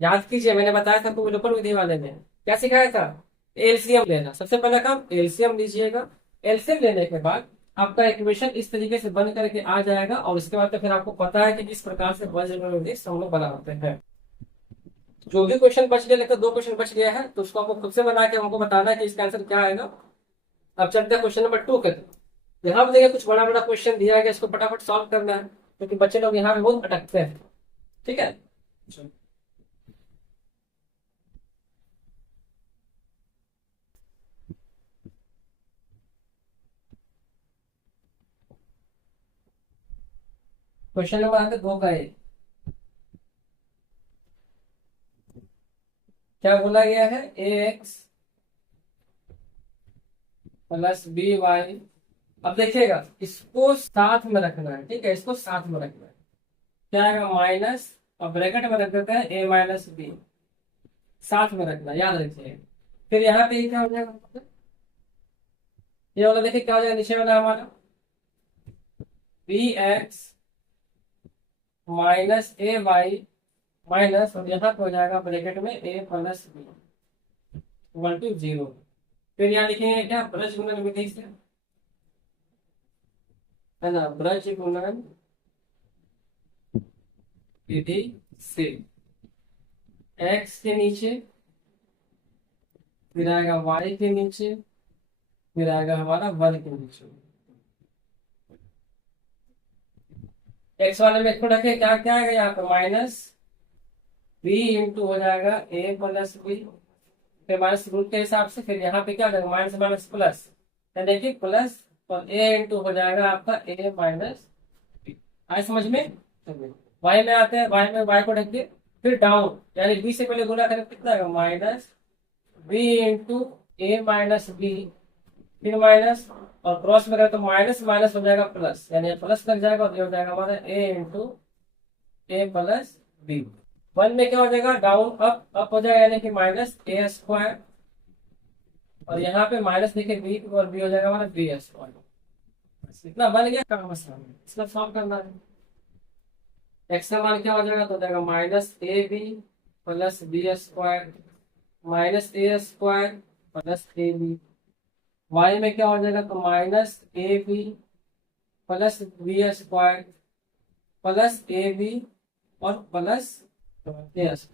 याद कीजिए मैंने बताया था विलोपन विधि वाले में क्या सिखाया था, एलसीएम लेना। सबसे पहला काम एलसीएम लीजिएगा, एलसीएम लेने के बाद आपका इक्वेशन इस तरीके से बन करके आ जाएगा, और उसके बाद तो फिर आपको पता है कि किस प्रकार से वज्रगणित हम लोग बनाते हैं। जो भी क्वेश्चन बच गया, लेकर 2 क्वेश्चन बच गया है, तो उसको आपको खुद से बना के हमको बताना है कि इसका आंसर क्या आएगा। अब चलते हैं क्वेश्चन नंबर 2 के तरफ। यहाँ पे देखिए कुछ बड़ा बड़ा क्वेश्चन दिया गया, इसको फटाफट सॉल्व करना है, क्योंकि बच्चे लोग यहाँ पे बहुत अटकते हैं। ठीक है, क्वेश्चन नंबर आता है 2 का। क्या बोला गया है, ए एक्स प्लस बी वाई। अब देखिएगा, इसको साथ में रखना है, ठीक है, इसको साथ में रखना है। क्या आएगा, माइनस, और ब्रैकेट में रख देते हैं ए माइनस बी, साथ में रखना, याद रखिए। फिर यहाँ पे क्या हो जाएगा, ये वाला देखिए क्या हो जाएगा, नीचे वाला हमारा B x minus A y minus, और यहाँ पे हो जाएगा ब्रैकेट में ए प्लस बी इक्वल टू 0। फिर यहाँ लिखेंगे क्या, ब्रज गुणन विधि से, है ना, ब्रज गुणन विधि से एक्स के नीचे, फिर आएगा वाई के नीचे, फिर आएगा हमारा 1 के नीचे। एक्स वाले में इसको रखे, क्या क्या आएगा यहाँ पे, माइनस बी इंटू हो जाएगा ए प्लस बी, फिर माइनस रूट के हिसाब से, फिर यहाँ पे क्या हो जाएगा, माइनस माइनस प्लस, यानी कि प्लस, और ए इंटू हो जाएगा आपका ए माइनस बी। आए समझ में। वाई में आते हैं, वाई में वाई को रख दिए, फिर डाउन, यानी बी से पहले गुना करें, कितना आएगा, माइनस बी इंटू ए माइनस बी, फिर माइनस, और क्रॉस में करें तो माइनस माइनस हो जाएगा प्लस, यानी प्लस लग जाएगा, और ये हो जाएगा हमारा ए इंटू ए प्लस बी। 1 में क्या हो जाएगा, डाउन अप हो जाएगा, यानी कि माइनस ए स्क्वायर, और यहाँ पे माइनस देखिए बी, और बी हो जाएगा हमारा बी स्क्वायर। इतना बन गया काम आसान है, इसका सॉल्व करना है। एक्स का मान क्या हो जाएगा, तो हो जाएगा minus A B plus B square minus A square plus A B. Y में क्या हो जाएगा, तो minus A B plus B square plus A B और प्लस ए स्क्वायर।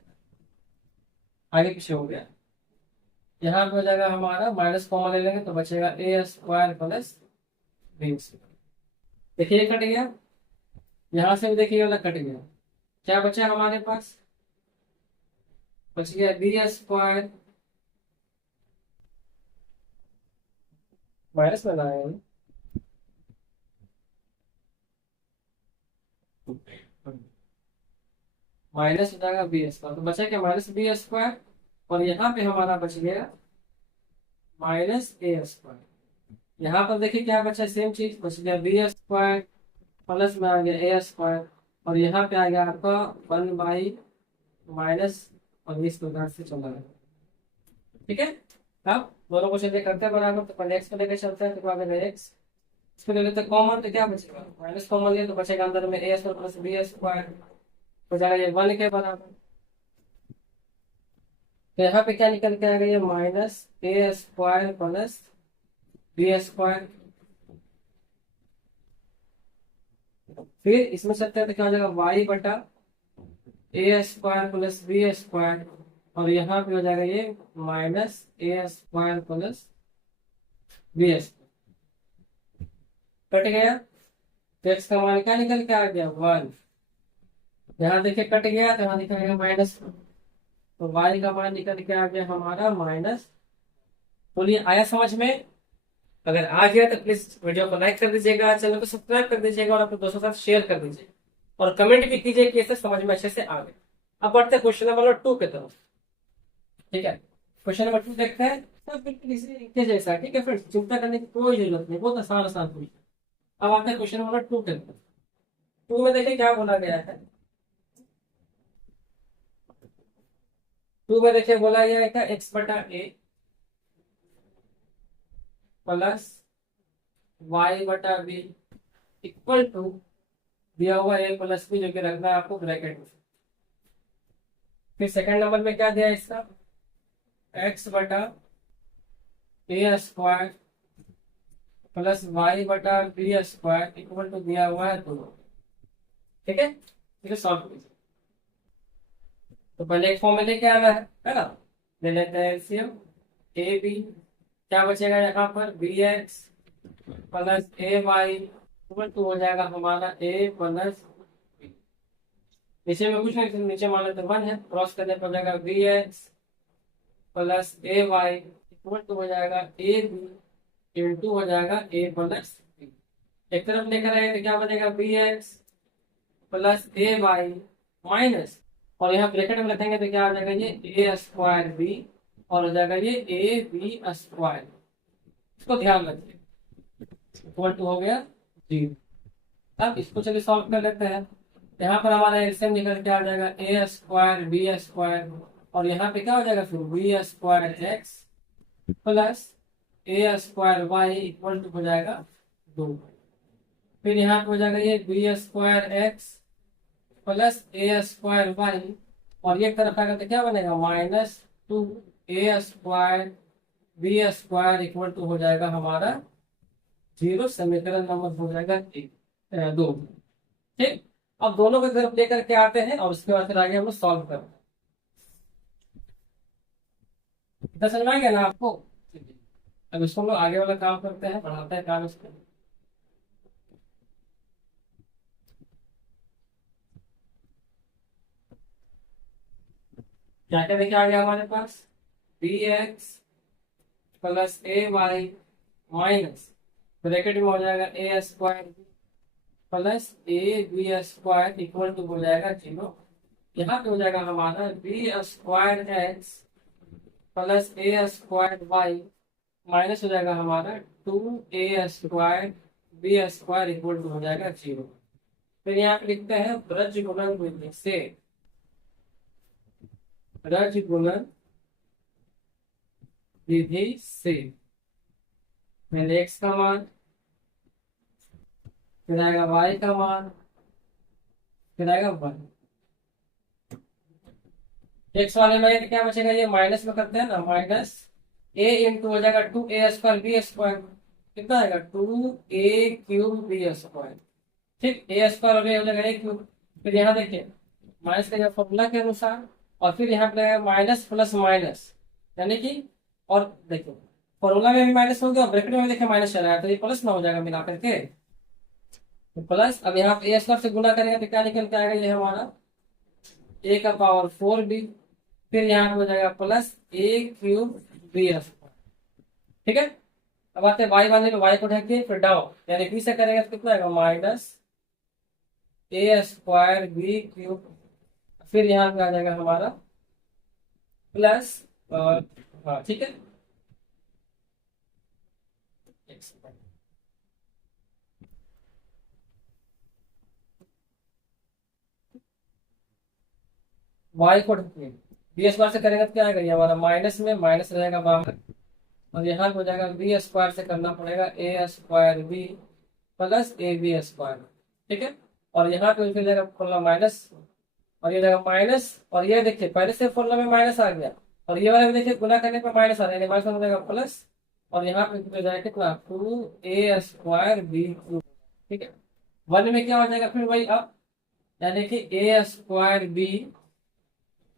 आगे पीछे हो गया, यहाँ पे हो जाएगा हमारा माइनस कॉमन ले लेंगे तो बचेगा ए स्क्वायर प्लस बी स्क्वायर। देखिए ये कट गया, यहाँ से भी देखिए वाला कट गया, क्या बचा हमारे पास, बच गया बी स्क्वायर, माइनस में लाए माइनस हो जाएगा बी स्क्वायर, तो बचा क्या, माइनस बी स्क्वायर, और यहाँ पे हमारा बच गया माइनस ए स्क्वायर। यहाँ पर देखिए क्या बचा, सेम चीज बच गया बी स्क्वायर, प्लस में आ गया ए स्क्वायर, और यहाँ पे आ गया आपका 1 माइनस, और इस प्रकार से चला गया। ठीक है, अब दोनों को चलिए करते हैं बराबर, तो पहले एक्स को लेकर चलते हैं, तो आगे एक्स, इसको ले लेते हैं कॉमन, तो क्या बचेगा, माइनस कॉमन लिया तो बचेगा अंदर में a square plus B square, हो जाएगा ये 1 के बराबर। तो यहाँ पे क्या निकल के आएगा, ये माइनस ए स्क्वायर प्लस बी स्क्वायर, फिर इसमें सकते हैं तो क्या हो जाएगा, वाई बटा a square plus B square, और यहाँ पे हो जाएगा ये माइनस ए square plus B square. Cut गया, तो एक्स का मान क्या निकल के आ गया, 1। यहाँ देखिए कट गया, तो यहाँ दिखाएगा माइनस, तो वाई का मान निकल के आ गया हमारा माइनस। बोलिए आया समझ में। अगर आ गया तो प्लीज वीडियो को लाइक कर दीजिएगा, चैनल को सब्सक्राइब कर दीजिएगा, और अपने दोस्तों के साथ शेयर कर दीजिए, और कमेंट भी कीजिए कि इसे समझ में अच्छे से आ गए। अब बढ़ते हैं क्वेश्चन नंबर 2 की तरफ। ठीक है, क्वेश्चन नंबर 2 देखते हैं, सब बिल्कुल इसी जैसा है। ठीक है फ्रेंड्स, चिंता करने की कोई जरूरत नहीं, बहुत आसान आसान क्वेश्चन। अब आते हैं क्वेश्चन नंबर 2 के तरफ। 2 में देखिए क्या बोला गया है, 2 में देखिए बोला गया है क्या, एक्स बटा ए प्लस वाई बटा बी इक्वल टू दिया हुआ ए प्लस बी, जो कि रखना है आपको ब्रैकेट में। फिर सेकंड नंबर में क्या दिया है इसका, एक्स बटा ए स्क्वायर प्लस वाई बटा बी स्क्वायर इक्वल टू दिया हुआ है 2। ठीक है, ठीक है, सॉल्व कीजिए। तो पहले एक फॉर्म में लेके आना है ना। ले लेते हैं एलसीएम। ए बी क्या बचेगा यहाँ पर, B x plus A Y equal to हो जाएगा हमारा ए प्लस बी। नीचे में कुछ नहीं, नीचे मान लेते 1 है, क्रॉस करने पर हो जाएगा B x plus A Y equal to हो जाएगा ए बी इंटू हो जाएगा ए प्लस बी। एक तरफ लेकर आएंगे तो क्या बनेगा, बी एक्स प्लस ए वाई माइनस, और यहाँ ब्रैकेट में रखेंगे तो क्या हो जाएगा, ये ए स्क्वायर बी और हो जाएगा ये ए बी स्क्वायर। इसको ध्यान रखिए, इक्वल टू हो गया 0। अब इसको चलिए सॉल्व कर लेते हैं। यहाँ पर हमारा एलसीएम निकल के आ जाएगा ए स्क्वायर बी स्क्वायर, और यहाँ पे क्या हो जाएगा फिर b square x plus A square y equal to हो जाएगा 2। फिर यहाँ पे हो जाएगा ये बी स्क्वायर एक्स प्लस ए स्क्वायर वाई, और एक तरफ आएगा तो क्या बनेगा -2 ए square b square equal to हो जाएगा हमारा 0। समीकरण नंबर हो जाएगा 2। ठीक, अब दोनों को तरफ लेकर के आते हैं और उसके बाद फिर आगे हम लोग सॉल्व करते हैं। इतना समझ में आ गया ना आपको। अब इसको हम लोग आगे वाला काम करते हैं, बढ़ाते हैं काम इसको। क्या क्या देखिए आ गया हमारे पास, बी एक्स प्लस ए वाई माइनस ब्रैकेट में हो जाएगा a square plus A B square equal to हो जाएगा 0। यहाँ पे हो जाएगा हमारा बी स्क्वायर एक्स प्लस ए स्क्वायर वाई माइनस हो जाएगा हमारा 2 ए square b square equal to हो जाएगा 0। फिर यहाँ पे लिखते हैं ब्रज गुणन विधि से, ब्रज गुणन विधि से पहले एक्स का मान, फिर आएगा वाई का मान, फिर आएगा 1। एक्स वाले में क्या बचेगा, ये माइनस में करते हैं ना, माइनस ए इंटू हो जाएगा 2 ए स्क्वायर बी स्क्वायर, कितना आएगा 2 ए क्यूब बी स्क्वायर। ठीक, ए स्क्वायर हो जाएगा ए क्यूब। फिर यहाँ देखिए माइनस का फॉर्मूला के अनुसार, और फिर यहाँ पे माइनस प्लस माइनस, यानी कि, और देखिए फॉर्मूला में भी माइनस हो गया और ब्रैकेट में भी देखिए माइनस चला है, तो ये प्लस ना हो जाएगा मिला करके, तो प्लस। अब यहाँ पे ए स्क्वायर से गुना करेंगे तो क्या निकल के आएगा, ये हमारा ए का पावर 4b, फिर यहाँ पे हो जाएगा plus a cube B square. ठीक है, अब आते हैं वाई बांधने पे, वाई को ढक के फिर डाउन, यानी बी से करेंगे तो कितना आएगा माइनस ए स्क्वायर बी क्यूब, फिर यहाँ पे आ जाएगा हमारा प्लस, और हाँ ठीक है, वाई को बी स्क्वायर से करेंगे तो क्या आएगा, ये हमारा माइनस में माइनस रहेगा बाहर, और यहाँ पे हो जाएगा बी स्क्वायर से करना पड़ेगा a square b plus A B square. ठीक है, और यहाँ पे फिर जाएगा फॉर्मूला माइनस, और ये जाएगा माइनस, और ये देखिए पहले से फॉर्मूला में माइनस आ गया, और ये वाला भी देखिए गुना करने पर माइनस आ रहा है, माइनस हो जाएगा प्लस, और यहाँ पे हो जाएगा कितना 2 ए स्क्वायर बी क्यूब। ठीक है, 1 में क्या हो जाएगा फिर वही अब, यानी कि a square b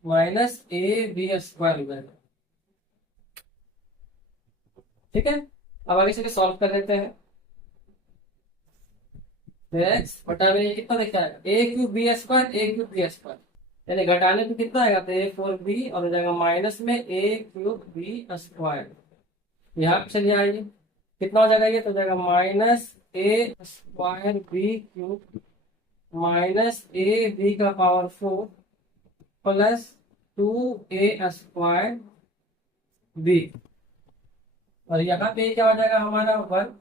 minus A B square हो जाएगा। ठीक है, अब आगे से सॉल्व कर लेते हैं। एक्स बटा में कितना देखा है, ए क्यूब बी स्क्वायर ए क्यूब बी स्क्वायर, यानी घटाने पे कितना आएगा, तो ए 4b और हो जाएगा माइनस में ए क्यूब बी स्क्वायर। यहाँ पे चलिए आइए कितना हो जाएगा, ये तो हो जाएगा माइनस ए स्क्वायर बी क्यूब माइनस ए बी का पावर 4 प्लस 2 ए स्क्वायर बी, और यहाँ पे क्या हो जाएगा हमारा 1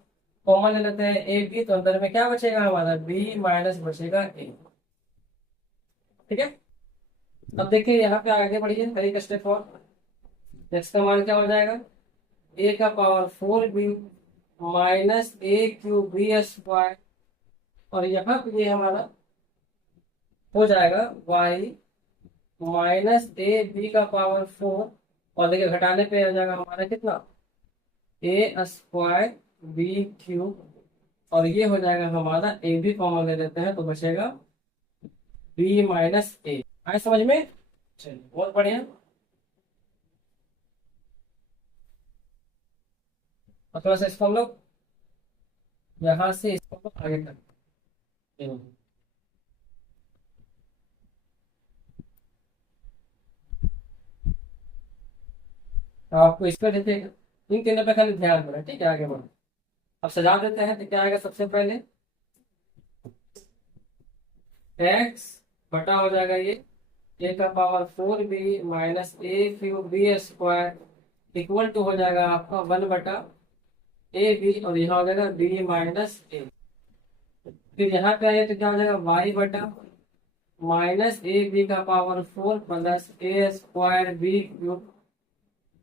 कॉमन ले लेते हैं ए बी, तो अंदर में क्या बचेगा हमारा बी माइनस बचेगा ए। ठीक है, अब देखिए यहाँ पे आगे बढ़िए, एक स्टेप और, एक्स का मान क्या हो जाएगा, ए का पावर 4b माइनस ए क्यूब बी स्क्वायर, और यहाँ पे ये हमारा हो जाएगा y माइनस ए बी का पावर 4, और देखिए घटाने पे हो जाएगा हमारा कितना ए स्क्वायर बी क्यूब, और ये हो जाएगा हमारा ए भी कॉमन ले लेते हैं तो बचेगा बी माइनस ए। आए समझ में? चलिए बहुत बढ़िया। और थोड़ा सा इसको हम लोग यहाँ से इसको हम लोग आगे करते हैं। तो आपको इस पर देखिए, इन तीनों पे खाली ध्यान देना, ठीक है? आगे बढ़ो। अब सजा देते हैं तो क्या आएगा सबसे पहले, एक्स बटा हो जाएगा ये ए का power 4b minus A cube B square equal to हो जाएगा आपका 1 बटा ए बी, और यहाँ हो जाएगा बी माइनस ए। फिर यहाँ पे आइए तो क्या हो जाएगा वाई बटा माइनस ए बी का पावर 4 प्लस ए स्क्वायर बी क्यूब,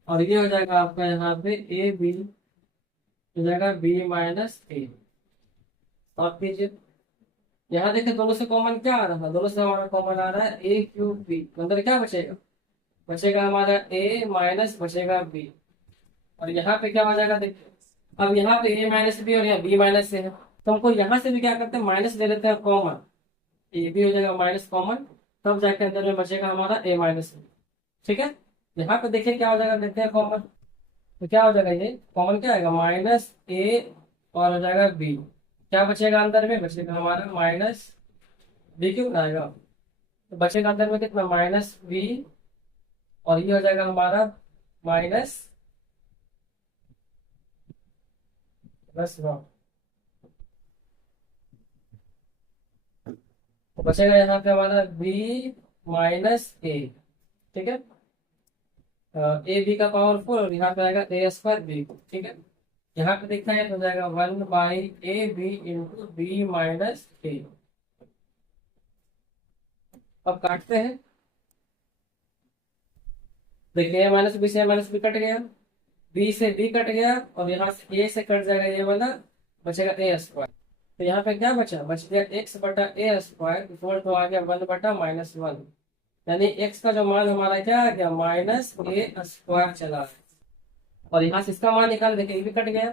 और ये हो जाएगा आपका यहाँ पे ए बी हो जाएगा बी माइनस ए। और कीजिए, यहाँ देखिए दोनों से कॉमन क्या आ रहा है, दोनों से हमारा कॉमन आ रहा है ए क्यूब बी, अंदर क्या बचेगा, बचेगा हमारा ए माइनस बचेगा बी, और यहाँ पे क्या हो जाएगा देखिए, अब यहाँ पे ए माइनस बी और यहाँ बी माइनस से है, तो हमको यहाँ से भी क्या करते हैं माइनस ले लेते हैं कॉमन, ए बी हो जाएगा माइनस कॉमन, तब जाके अंदर में बचेगा हमारा ए माइनस बी। ठीक है, यहाँ पे देखिए क्या हो जाएगा, देखते हैं कॉमन, तो क्या हो जाएगा ये कॉमन क्या आएगा माइनस ए और हो जाएगा बी, क्या बचेगा अंदर में, बचेगा हमारा माइनस बी क्यों आएगा, तो बचेगा अंदर में कितना माइनस बी, और ये हो जाएगा हमारा माइनस प्लस वन, तो बचेगा यहाँ पे हमारा बी माइनस ए। ठीक है, ए बी का पावर 4 और यहाँ पे आएगा ए स्क्वायर बी। ठीक है, यहाँ पे देखना है तो हो जाएगा 1 by a b into b minus a. अब काटते हैं, देखिए ए माइनस बी से ए माइनस बी कट गया, बी से बी कट गया, और यहाँ से ए से कट जाएगा ये वाला, बचेगा ए स्क्वायर। तो यहाँ पे क्या बचा, बच गया एक्स बटा ए स्क्वायर इक्वल टू आ गया 1 बटा -1, यानी एक्स का जो मान हमारा क्या आ गया माइनस ए स्क्वायर चला है। और यहाँ से इसका मान निकाल, देखिए ये भी कट गया,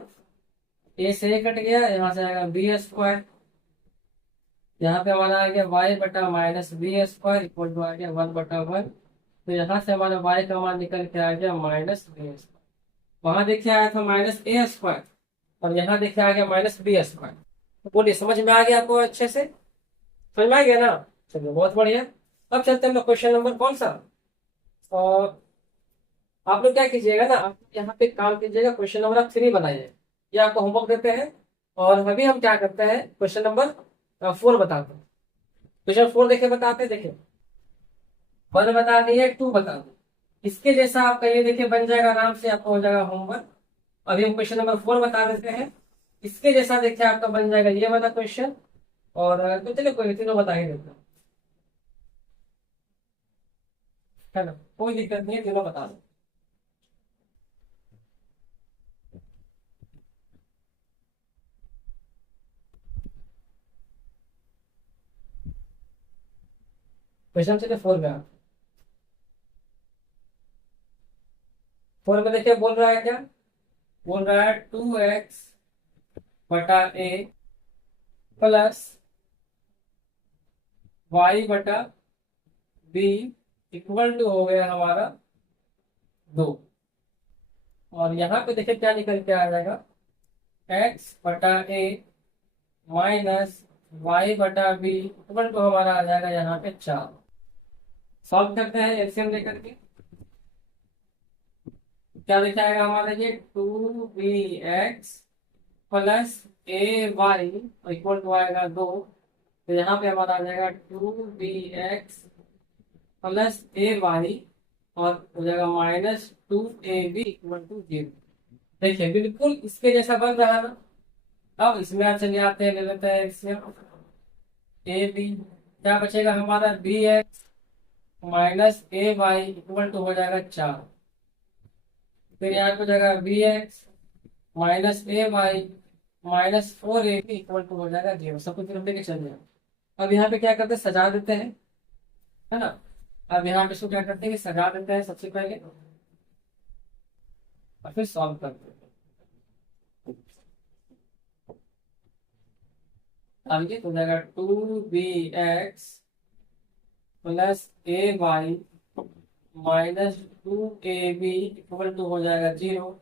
ए से ए कट गया, यहाँ से आएगा बी स्क्वायर, यहाँ पे हमारा आ गया वाई बटा minus b square equal to आ गया 1/1। तो यहाँ से हमारा वाई का मान निकल के आ गया माइनस बी स्क्वायर, वहां देखिए आया था माइनस ए स्क्वायर, और यहाँ देखिए आ गया माइनस बी स्क्वायर। तो बोलिए समझ में आ गया आपको अच्छे से, समझ में आ गया ना? चलिए बहुत बढ़िया। अब चलते हैं क्वेश्चन नंबर कौन सा, और आप लोग क्या कीजिएगा ना, आप यहाँ पे काम कीजिएगा, क्वेश्चन नंबर आप 3 बनाइए, ये आपको होमवर्क देते हैं। और अभी हम क्या करते हैं क्वेश्चन नंबर 4 बताते हैं। क्वेश्चन 4 देखे बताते हैं, देखिए 1 बता दिए 2 बता दो, इसके जैसा आपका ये देखिए बन जाएगा आराम से, आपको हो जाएगा होमवर्क। अभी हम क्वेश्चन नंबर 4 बता देते हैं, इसके जैसा देखिए आपका बन जाएगा ये वाला क्वेश्चन, और तो चलिए कोई तीनों बता ही देते हैं, है ना, कोई दिक्कत नहीं है, तीनों बता दो। क्वेश्चन चलिए 4 में 4 में देखिए बोल रहा है क्या, बोल रहा है 2x बटा ए प्लस वाई बटा बी इक्वल टू हो गया हमारा 2, और यहाँ पे देखिए क्या निकल के आ जाएगा x बटा ए माइनस वाई बटा बी इक्वल टू हमारा आ जाएगा यहाँ पे 4। सॉल्व करते हैं एलसीएम लेकर के, क्या दिखाएगा हमारा ये 2bx plus A Y equal to आएगा 2, तो यहाँ पे हमारा आ जाएगा 2bx प्लस ए वाई और हो जाएगा -2ab इक्वल टू 0। देखिए बिल्कुल इसके जैसा बन रहा है ना। अब इसमें आप चलिए आते हैं, ले लेते हैं इसमें ए बी, क्या बचेगा हमारा B x minus A Y equal to हो जाएगा 4, फिर यहाँ पे हो जाएगा B x minus A Y -4ab equal to हो जाएगा 0। सब कुछ फिर लेके चल जाएगा। अब यहाँ पे क्या करते हैं सजा देते हैं, है ना। अब यहाँ पे इसको क्या करते हैं सजा देते हैं सबसे पहले, और फिर सॉल्व करते हैं। आगे तो हो जाएगा 2bx plus ay minus 2ab equal to हो जाएगा 0।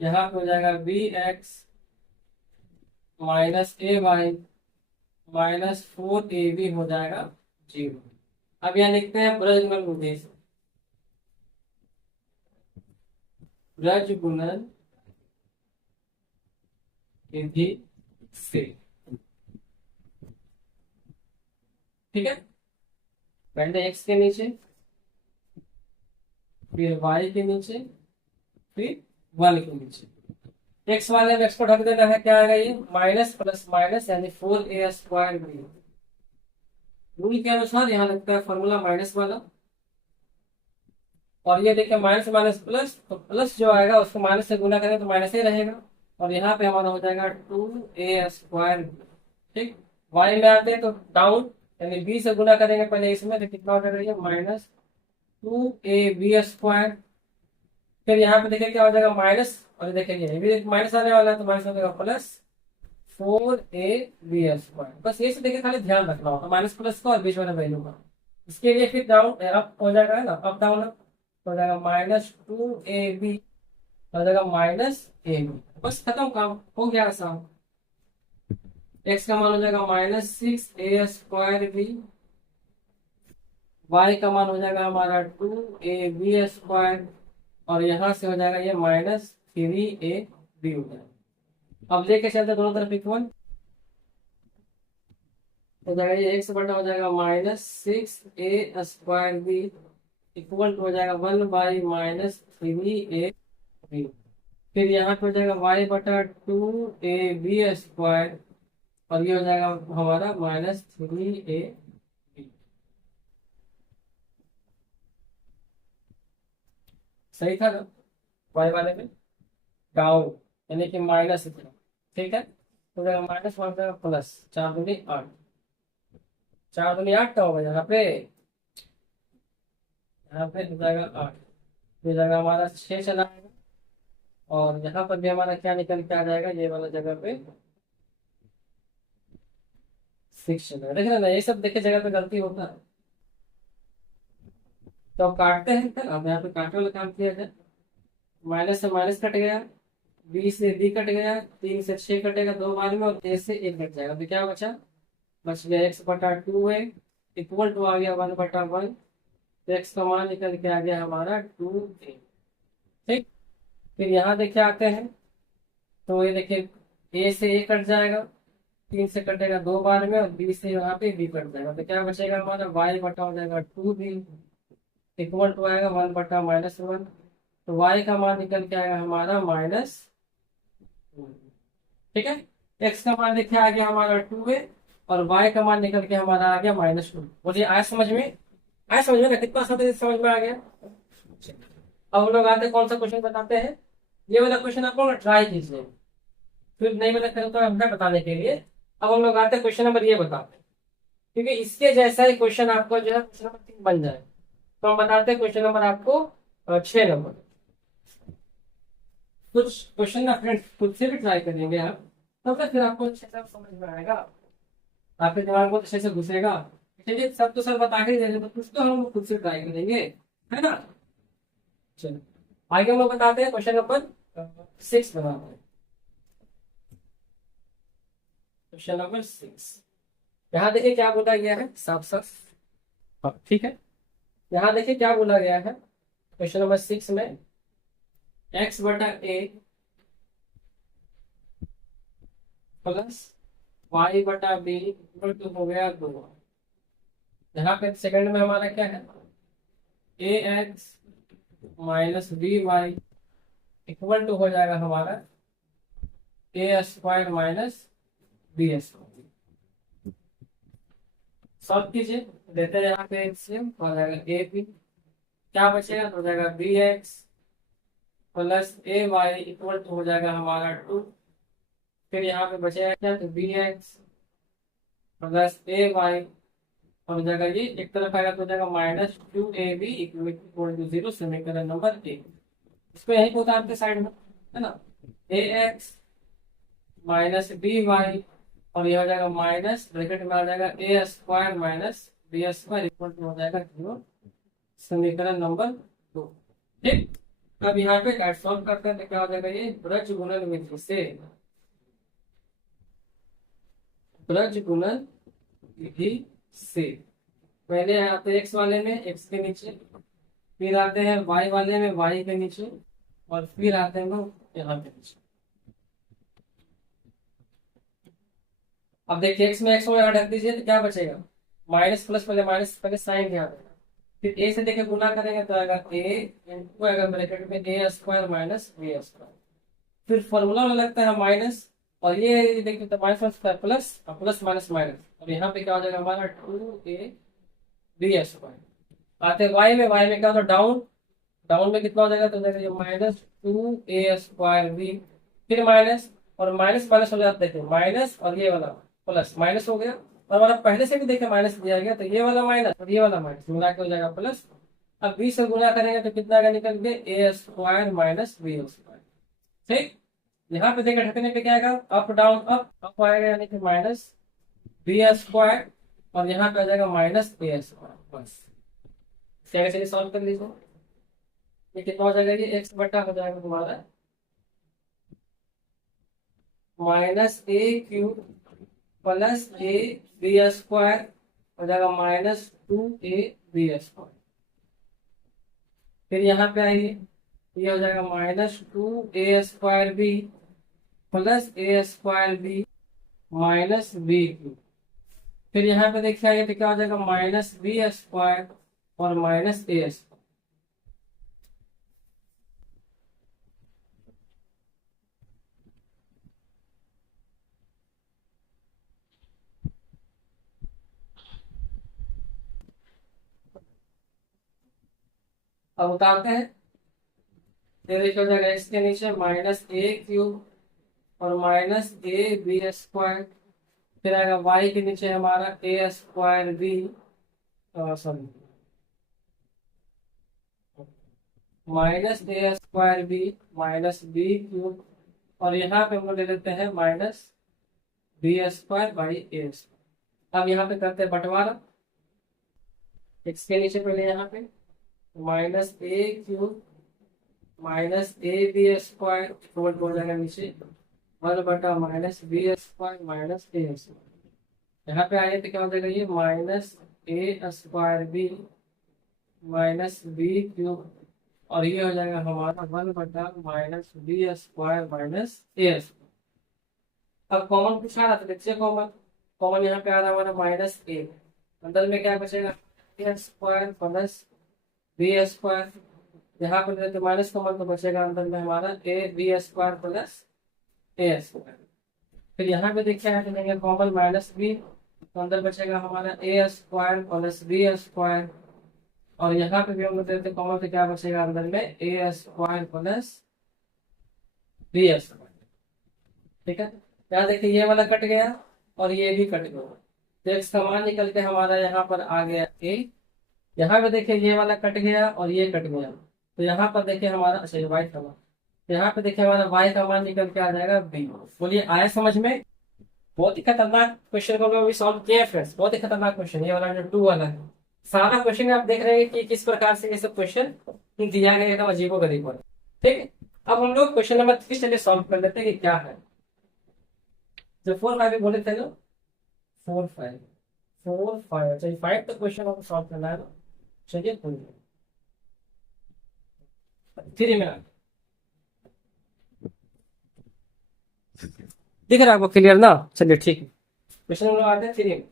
यहाँ पे हो जाएगा bx minus ay minus 4ab हो जाएगा 0। अब यहाँ लिखते हैं ब्रजगुणन विधि से। ब्रजगुणन विधि से, ठीक है। पहले x के नीचे, फिर y के नीचे, फिर 1 के नीचे। x वाले में x को ढक देना है, क्या आएगा ये माइनस प्लस माइनस यानी 4a स्क्वायर बी। रूल के अनुसार यहाँ लगता है फॉर्मूला माइनस वाला, और ये देखिए माइनस माइनस प्लस, तो प्लस जो आएगा उसको माइनस से गुना करें तो माइनस ही रहेगा, और यहाँ पे हमारा हो जाएगा 2a स्क्वायर। ठीक, y में आते हैं तो डाउन यानी b से गुना करेंगे पहले इसमें, तो कितना हो जाएगा माइनस 2ab स्क्वायर। फिर यहाँ पे देखिए क्या हो जाएगा माइनस, और देखिए ये भी माइनस आने वाला है तो माइनस हो जाएगा प्लस 4ab स्क्वायर। बस ये से देखिए खाली ध्यान रखना होगा माइनस प्लस का और बीच वाले वैल्यू का। इसके लिए फिर डाउन अप हो जाएगा, है ना, अप डाउन अप हो जाएगा माइनस 2ab हो जाएगा माइनस ab। बस खत्म, काम हो गया आसान। x का मान हो जाएगा minus 6a square B, y का मान हो जाएगा हमारा 2ab स्क्वायर, और यहाँ से हो जाएगा ये माइनस 3ab हो जाएगा। अब लेके चलते दोनों तरफ इक्वल हो जाएगा, ये x बटा हो जाएगा minus 6a square B equal to हो जाएगा 1 माइनस 3ab। फिर यहाँ पे हो जाएगा y बटा 2ab स्क्वायर, और ये हो जाएगा हमारा माइनस 3ab। सही था ना, y वाले में डाउन यानी कि माइनस इतना, ठीक है। तो जाएगा माइनस वन जाएगा प्लस 4 दूनी 8, 4 दूनी 8 का होगा यहाँ पे, यहाँ पे हो जाएगा 8, ये जाएगा हमारा 6 चला आएगा, और यहाँ पर भी हमारा क्या निकल के आ जाएगा, ये वाला जगह पे 6 चला। देख रहे ना, ये सब देखे जगह पे गलती होता है। तो अब काटते हैं, फिर अब यहाँ पे काटने वाला काम किया जाए। माइनस से माइनस कट गया, बी से बी कट गया, 3 से 6 कटेगा 2 बार में, और ए से 1 कट जाएगा, तो क्या बचा, बच गया x बटा 2 है इक्वल टू आ गया 1 बटा 1, तो x का मान निकल के आ गया हमारा 2a। ठीक, फिर यहाँ देखिए आते हैं, तो ये देखिए a से a कट जाएगा, 3 से कटेगा 2 बार में, और b से यहाँ पे b कट जाएगा, तो क्या बचेगा हमारा y बटा हो जाएगा 2b इक्वल टू आएगा 1 बटा माइनस 1, तो y का मान निकल के आएगा हमारा माइनस। ठीक है, x का मान देखिए आ गया हमारा 2 है, और y का मान निकल के हमारा आ गया -2। बोलिए आया समझ में, आया समझ में ना, कितना आसानी से समझ में आ गया। अब हम लोग आते हैं कौन सा क्वेश्चन बताते हैं, ये वाला क्वेश्चन आप लोग ट्राई कीजिए, फिर नहीं बता तो हम बताने के लिए। अब हम लोग आते हैं क्वेश्चन नंबर ये बताते हैं, क्योंकि इसके जैसा ही क्वेश्चन आपको जो है क्वेश्चन नंबर 3 बन जाए, तो हम बताते हैं क्वेश्चन नंबर आपको 6 नंबर। कुछ क्वेश्चन ना फ्रेंड खुद से भी ट्राई करेंगे आप, तब तक फिर आपको अच्छे से समझ में आएगा, आपके दिमाग में अच्छे से घुसेगा। चलिए, सब तो सर बता के ही देंगे, तो कुछ तो हम खुद से ट्राई करेंगे, है ना। चलो आगे हम लोग बताते हैं क्वेश्चन नंबर 6 बनाते हैं। क्वेश्चन नंबर 6, यहाँ देखिए क्या बोला गया है, साफ साफ, हाँ ठीक है। यहाँ देखिए क्या बोला गया है क्वेश्चन नंबर 6 में, x बटा a प्लस y बटा b इक्वल टू हो गया 2। यहाँ पे सेकंड में हमारा क्या है, ax minus by equal to हो जाएगा हमारा a square minus b square. Solve कीजिए, देते हैं यहाँ पे एलसीएम, हो जाएगा ab, क्या बचेगा, हो जाएगा bx plus ay equal to हो जाएगा हमारा 2। फिर यहाँ पे बचेगा क्या, तो bx प्लस ay और हो जाएगा ये एक तरफ आएगा तो हो जाएगा -2ab इक्वल टू 0, समीकरण नंबर 1। इसको यही उतारते साइड में, है ना, ax माइनस by और ये हो जाएगा माइनस ब्रैकेट में आ जाएगा a square minus b square equal to हो जाएगा 0। समीकरण नंबर 2। ठीक, अब यहाँ पे ऐड सॉल्व करते हैं तो क्या हो जाएगा, ये ब्रज गुणन विधि से, ब्रज गुणन विधि से पहले आते हैं एक्स वाले में एक्स के नीचे, फिर आते हैं वाई वाले में वाई के नीचे, और फिर आते हैं लोग यहाँ पे नीचे। अब देखिए एक्स में यहाँ रख दीजिए तो क्या बचेगा, माइनस प्लस, पहले साइन ध्यान देना। फिर ए से देखिए गुना करेंगे तो आएगा ए इंटू आएगा ब्रैकेट में a square minus b square, फिर फॉर्मूला में लगता है माइनस, और ये देखिए तो minus plus plus minus minus, और यहाँ पे क्या हो जाएगा हमारा 2a बी स्क्वायर। आते वाई में क्या होता है डाउन, डाउन में कितना हो जाएगा तो देखिए माइनस 2a स्क्वायर बी, फिर माइनस, और माइनस माइनस हो जाता है, देखिए माइनस और ये वाला प्लस, माइनस हो गया, और हमारा पहले से भी देखिए माइनस दिया गया, तो ये वाला माइनस और ये वाला माइनस मिला के हो जाएगा प्लस। अब बी से गुना करेंगे तो कितना का निकल के ए स्क्वायर माइनस बी स्क्वायर। ठीक, यहाँ पे देखिए ढकने पे क्या आएगा, अप डाउन अप आएगा यानी कि माइनस बी स्क्वायर, और यहाँ पे आ जाएगा माइनस ए स्क्वायर। बस क्या चलिए सॉल्व कर लीजिए, ये कितना हो जाएगा, ये एक्स बटा हो जाएगा तुम्हारा minus A cube plus A B square हो जाएगा माइनस 2a बी स्क्वायर। फिर यहाँ पे आइए, ये हो जाएगा minus 2a square b plus ए square b minus b cube. फिर यहाँ पे देखिए आइए तो क्या हो जाएगा माइनस बी स्क्वायर और माइनस ए स्क्वायर। अब उतारते हैं, ये देखिए हो जाएगा एक्स के नीचे माइनस ए क्यूब और माइनस ए बी स्क्वायर, फिर आएगा वाई के नीचे हमारा a square b, sorry minus A square b minus b cube, और यहाँ पे हम लोग ले लेते हैं minus b square by a square. अब यहाँ पे करते हैं बंटवारा, एक्स के नीचे पहले यहाँ पे minus A cube minus A B square हो जाएगा नीचे 1 बटा माइनस बी स्क्वायर माइनस ए स्क्वायर। यहाँ पे आए तो क्या हो जाएगा, ये माइनस ए square b minus b cube, और ये हो जाएगा हमारा 1 बटा माइनस बी स्क्वायर माइनस ए स्क्वायर। अब कॉमन कुछ आ रहा था, देखिए कॉमन, कॉमन यहाँ पे आ रहा है हमारा माइनस ए, अंदर में क्या बचेगा ए स्क्वायर प्लस बी स्क्वायर, यहाँ पर लेते माइनस कॉमन तो बचेगा अंदर में हमारा A B square plus A square. फिर यहाँ पे देखिए यहाँ लेंगे कॉमन माइनस बी, तो अंदर बचेगा हमारा a square plus B square, और यहाँ पे भी हम लोग देते कॉमन तो क्या बचेगा अंदर में a square plus B square. ठीक है, यहाँ देखिए ये वाला कट गया और ये भी कट गया, तो एक समान निकल के हमारा यहाँ पर आ गया ए। यहाँ पे देखिए ये वाला कट गया और ये कट गया, तो यहाँ पर देखिए हमारा, अच्छा ये वाई का मान, तो यहाँ पे देखिए हमारा वाई का मान निकल के आ जाएगा बी। बोलिए आया समझ में? बहुत ही खतरनाक क्वेश्चन को हम सॉल्व किए फ्रेंड्स, बहुत ही खतरनाक क्वेश्चन ये वाला जो 2 वाला है। सारा क्वेश्चन आप देख रहे हैं कि किस प्रकार से ये सब क्वेश्चन दिया गया एकदम अजीबो गरीब वाला। ठीक है, अब हम लोग क्वेश्चन नंबर 3 चलिए सॉल्व कर लेते हैं कि क्या है। जो 4 5 बोले थे, 4 5 4 5, चलिए 5 तो क्वेश्चन हमको सॉल्व करना है ना। चलिए कोई 3 में दिख रहा है आपको क्लियर ना? चलिए ठीक है, क्वेश्चन हम लोग आते हैं 3 में।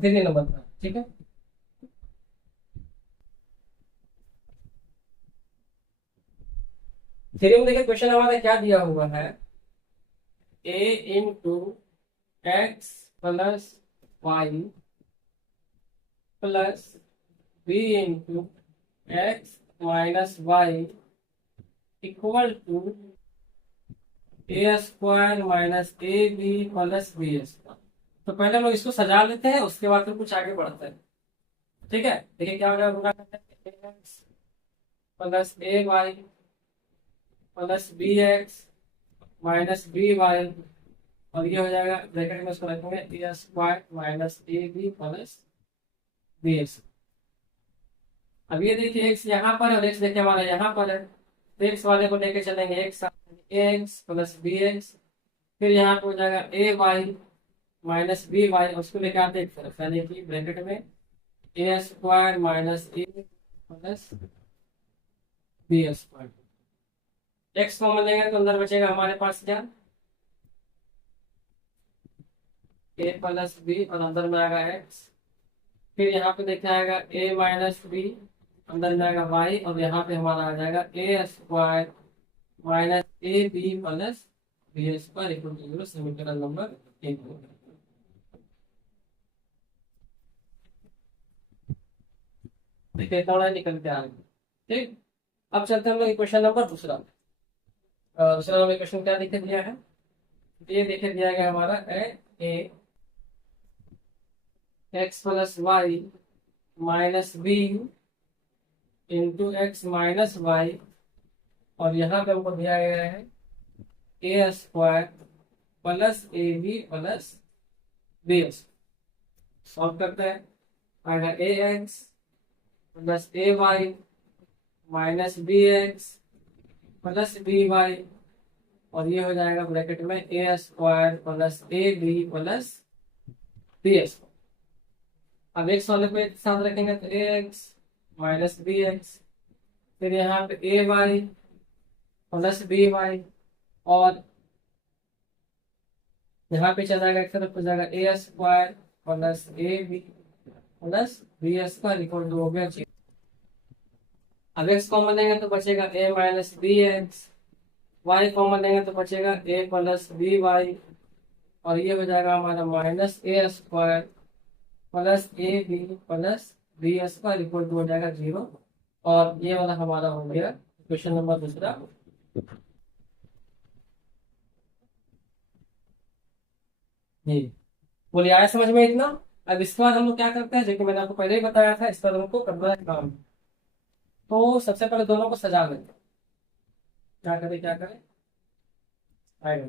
तीन नंबर पर, ठीक है। थ्री में देखिए क्वेश्चन हमारा क्या दिया हुआ है, a into x plus y plus b into x minus y equal to a square minus A B plus B square. तो पहले हम लोग इसको सजा लेते हैं, उसके बाद फिर कुछ आगे बढ़ते हैं। ठीक है, देखिए क्या हो जाएगा, गुणा करते हैं एक्स प्लस ए y plus b x minus b y, और ये हो जाएगा ब्रैकेट में उसको रखेंगे a square minus A B plus b x. अब ये देखिए एक्स यहाँ पर है और एक्स देखिए हमारा यहाँ पर है, तो एक्स वाले को लेके चलेंगे x x plus b x, फिर यहाँ पे हो जाएगा a y minus b y, उसको लेके आते एक तरफ, यानी कि ब्रैकेट में a square minus a plus B square. X common लेंगे तो अंदर बचेगा हमारे पास क्या, ए प्लस बी और अंदर में आएगा एक्स, फिर यहाँ पे देखा आएगा ए माइनस बी, अंदर में आएगा वाई, और यहाँ पे हमारा आ जाएगा a square minus A B plus B square equal to 0, समीकरण नंबर 1। देखिए थोड़ा निकल के आ गया। ठीक, अब चलते हैं हम लोग क्वेश्चन नंबर दूसरा। दूसरा नंबर क्वेश्चन क्या लिखे दिया है, ये लिखे दिया गया हमारा a x plus y minus B into x minus y, और यहाँ पे हमको दिया गया है a square plus A B plus b x. Solve करते हैं, आएगा a x plus A y minus b x plus b y, और ये हो जाएगा ब्रैकेट में a square plus A B plus b x. अब एक्स वाले पे साथ रखेंगे तो a x minus b x, फिर यहाँ पे a y plus b y, और यहाँ पे चला जाएगा एक तरफ हो जाएगा a square plus A B plus B square equal to हो गया 0। अब एक्स कॉमन लेंगे तो बचेगा a minus b x, y common लेंगे तो बचेगा ए प्लस बी वाई, और ये हो जाएगा हमारा minus A square plus A B plus B square equal to हो जाएगा 0, और ये वाला हमारा हो गया क्वेश्चन नंबर दूसरा। जी, बोलिए आया समझ में इतना। अब इसके बाद हम लोग क्या करते हैं, जो कि मैंने आपको पहले ही बताया था, इस पर हमको करना है काम। तो सबसे पहले दोनों को सजा लेते हैं, क्या करें क्या करें, आएगा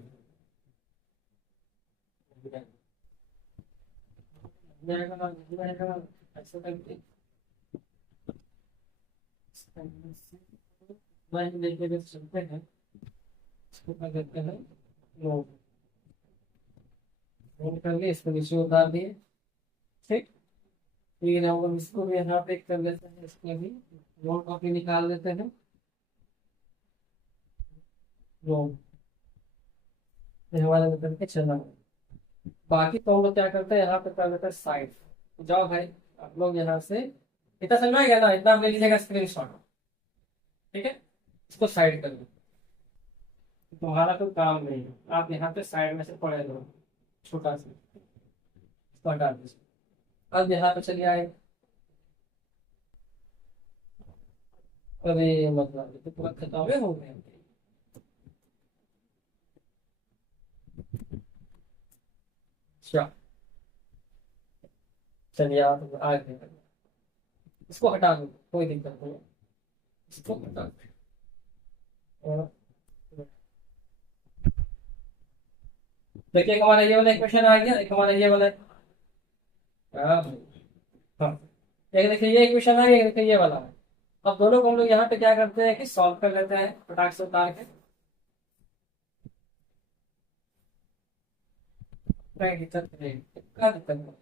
ऐसे करके लेके चलते हैं, इसको क्या करते हैं लोग कर लिए, इसको नीचे उतार दिए। ठीक, फिर हम लोग इसको भी यहाँ पे कर लेते हैं, इसमें भी लोन कॉपी निकाल लेते हैं, लोन हमारे निकल के चला। बाकी तो हम लोग क्या करते हैं, यहाँ पे कर लेते हैं साइड। जाओ भाई आप लोग यहाँ से, इतना समझ में गया ना, इतना आप ले लीजिएगा स्क्रीन शॉट। ठीक है, इसको साइड कर लो, तुम्हारा कोई काम नहीं है, आप यहाँ पे साइड में से पढ़े लो, छोटा सा इसको हटा दीजिए। अब यहाँ पे चलिए आए, अरे मतलब ये तो पूरा खतावे हो गए। अच्छा चलिए आप आगे, इसको हटा दो, कोई दिक्कत नहीं है, इसको हटा दो। देखिए एक हमारा ये वाला क्वेश्चन आ गया, एक हमारा ये वाला हाँ हाँ। एक देखिए ये क्वेश्चन आ गया, एक देखिए ये वाला है। अब दोनों को हम लोग यहाँ पे क्या करते हैं कि सॉल्व कर लेते हैं फटाक से उतार के, कोई दिक्कत नहीं, क्या दिक्कत नहीं,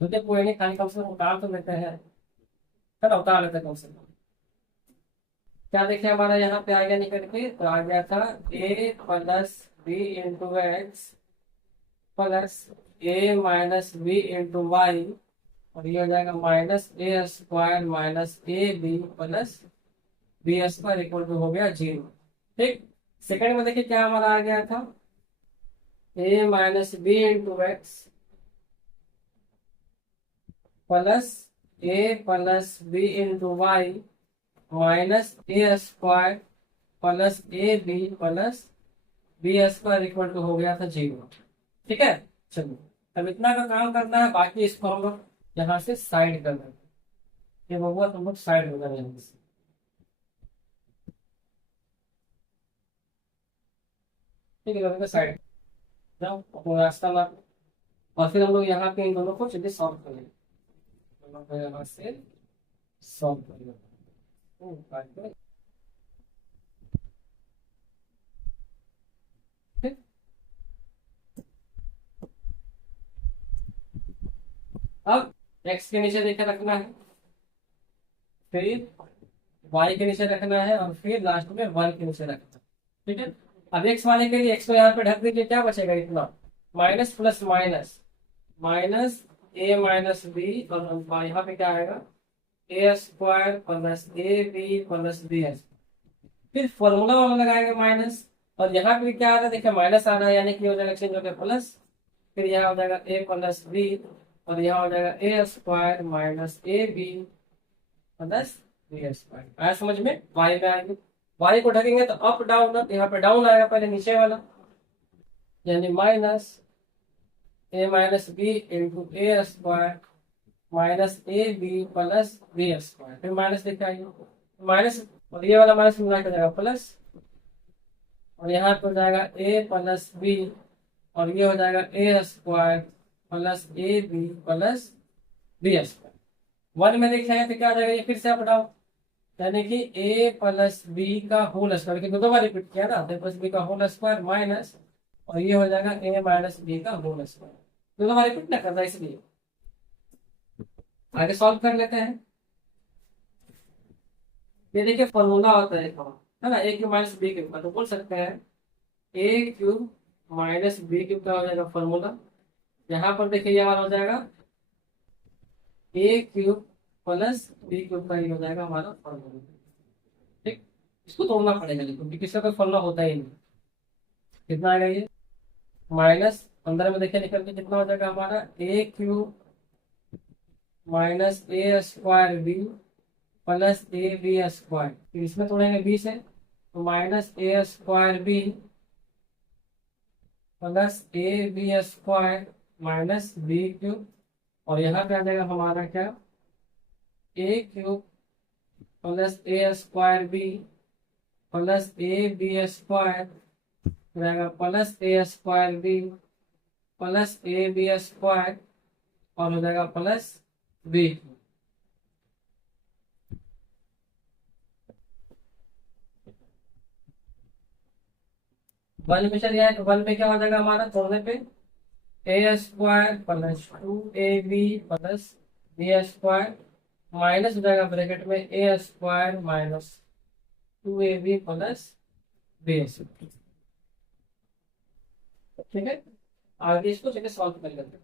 मुझे कोई नहीं, खाली कम से कम उतार तो लेते हैं, चलो उतार लेते हैं कम से कम। क्या देखिए हमारा यहाँ पे आ गया निकल के, तो आ गया था a plus b into x plus a minus B into y, और ये हो जाएगा minus A square minus A B plus B square equal to हो गया 0। ठीक, सेकंड में देखिए क्या हमारा आ गया था, a minus B into x plus a plus b into y minus A square plus A B plus B square equal to हो गया था 0। ठीक है, चलो अब इतना का काम करना है, बाकी इसको हम लोग यहाँ से साइड कर देंगे। ये बबुआ तुम लोग साइड हो जाए यहाँ से। ठीक है, साइड जाओ अपना रास्ता ला। और फिर हम लोग यहाँ पे इन दोनों को चलिए सॉल्व करेंगे। दोनों को यहाँ से सॉल्व करेंगे। ठीक? अब एक्स के नीचे देखे रखना है, फिर वाई के नीचे रखना है, और फिर लास्ट में वन के नीचे रखना है। ठीक है, अब एक्स वाले के लिए एक्स को यहाँ पे ढक दीजिए, क्या बचेगा इतना, माइनस प्लस माइनस, माइनस ए माइनस बी, और यहाँ पे क्या आएगा, a square plus A B plus b s. फिर फॉर्मूला वाला लगाएंगे माइनस, और यहाँ पे क्या आ रहा है देखिए, माइनस आ रहा है, यानी कि हो जाएगा चेंज हो गया प्लस, फिर यहाँ हो जाएगा ए प्लस बी, और यहाँ हो जाएगा a square minus A B plus B square. आया समझ में, वाई में आएंगे, वाई को ढकेंगे तो अप डाउन, यहाँ पे डाउन आएगा पहले नीचे वाला, यानी minus A minus B into A square minus A B plus B square. फिर माइनस दिखाइए, माइनस और ये वाला माइनस मिला के जाएगा प्लस, और यहाँ पे हो जाएगा ए प्लस बी, और ये हो जाएगा a square plus A B plus B square. One में देखेंगे तो क्या हो जाएगा, ये फिर से अप डाउन, यानी कि ए प्लस बी का होल स्क्वायर, क्योंकि दो बार रिपीट किया ना, ए प्लस बी का होल स्क्वायर माइनस, और ये हो जाएगा ए माइनस बी का होल स्क्वायर। दो बार रिपीट ना करना, इसलिए आगे सॉल्व कर लेते हैं। ये देखिए फॉर्मूला होता है ना, ए क्यूब माइनस बी क्यूब का, तो बोल सकते हैं ए क्यूब माइनस बी क्यूब का हो जाएगा फॉर्मूला। यहाँ पर देखिए ये हमारा हो जाएगा ए क्यूब प्लस बी क्यूब का, ये हो जाएगा हमारा फॉर्मूला। ठीक, इसको तोड़ना पड़ेगा लेकिन, क्योंकि किसी का फॉर्मूला होता ही नहीं। कितना आएगा ये, माइनस 15 में देखिए निकल के कितना हो जाएगा हमारा, a cube minus A square b plus A B square. फिर इसमें तोड़ेंगे बी से, तो minus A square b plus A B square minus b cube, और यहाँ पे आ जाएगा हमारा क्या, a cube plus A square b plus A B square रहेगा plus A square b plus A B square, और हो जाएगा प्लस बी। वन में चलिए, तो वन में क्या हो जाएगा हमारा तोड़ने पे, a square plus 2ab plus B square, minus हो जाएगा ब्रैकेट में a square minus 2ab plus B square. ठीक है, आगे इसको चलिए सॉल्व कर लेते हैं।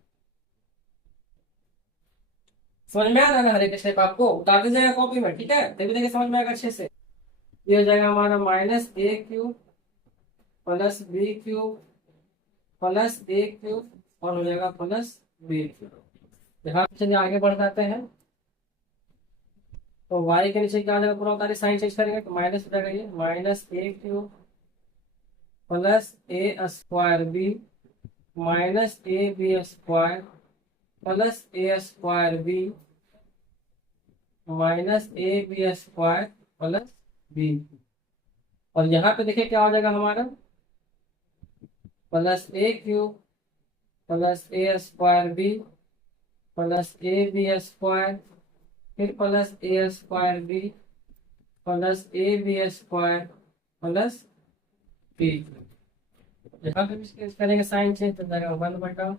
समझ में आ रहा है ना हर एक स्टेप, आपको उतार दीजिएगा कॉपी में। ठीक है, देखिए देखिए समझ में आएगा अच्छे से। ये हो जाएगा हमारा minus A cube plus b cube plus a cube, और हो जाएगा प्लस बी क्यूब। यहाँ चलिए आगे बढ़ जाते हैं, तो y के नीचे क्या आ जाएगा, पूरा उतारे साइन चेंज करेंगे तो माइनस हो जाएगा, ये minus A cube plus A square b minus A B square plus A square b minus A B square plus b. और यहाँ पे देखिए क्या हो जाएगा हमारा, plus a cube plus A square b plus A B square, फिर plus A square b plus A B square plus b. यहाँ पे भी करेंगे साइन चेंज, हो जाएगा 1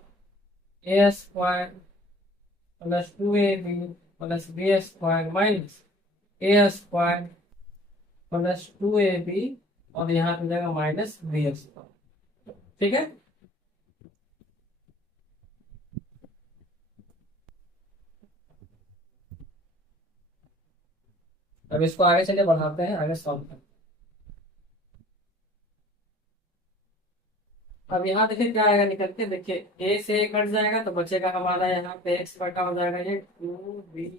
a square plus 2ab plus B square minus A square plus 2ab, और यहाँ पे जाएगा माइनस बी स्क्वायर। ठीक है, अब इसको आगे चलिए बढ़ाते हैं, आगे सॉल्व करते हैं। अब यहाँ देखिए क्या आएगा निकल के, देखिए ए से ए कट जाएगा तो बचेगा हमारा यहाँ पे एक्स बटा हो जाएगा ये 2b।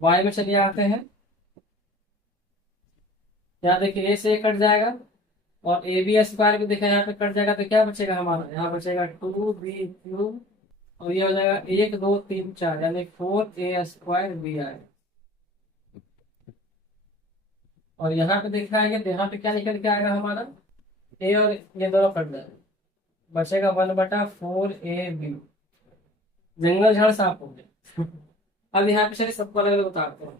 वाई में चलिए आते हैं, यहाँ देखिए ए से ए कट जाएगा और ए बी स्क्वायर भी देखा यहाँ पे कट जाएगा तो क्या बचेगा हमारा, यहाँ बचेगा 2b³ और ये हो जाएगा 1 2 3 4 यानी 4a² बी आएगा। और यहाँ पे दिखाएंगे तो यहाँ पे क्या निकल के आएगा हमारा, ए और ये दोनों कट जाएगा, बचेगा 1/4ab। जंगल झाड़ साफ हो गया। अब यहाँ पे चलिए सबको अलग अलग उतारते हैं।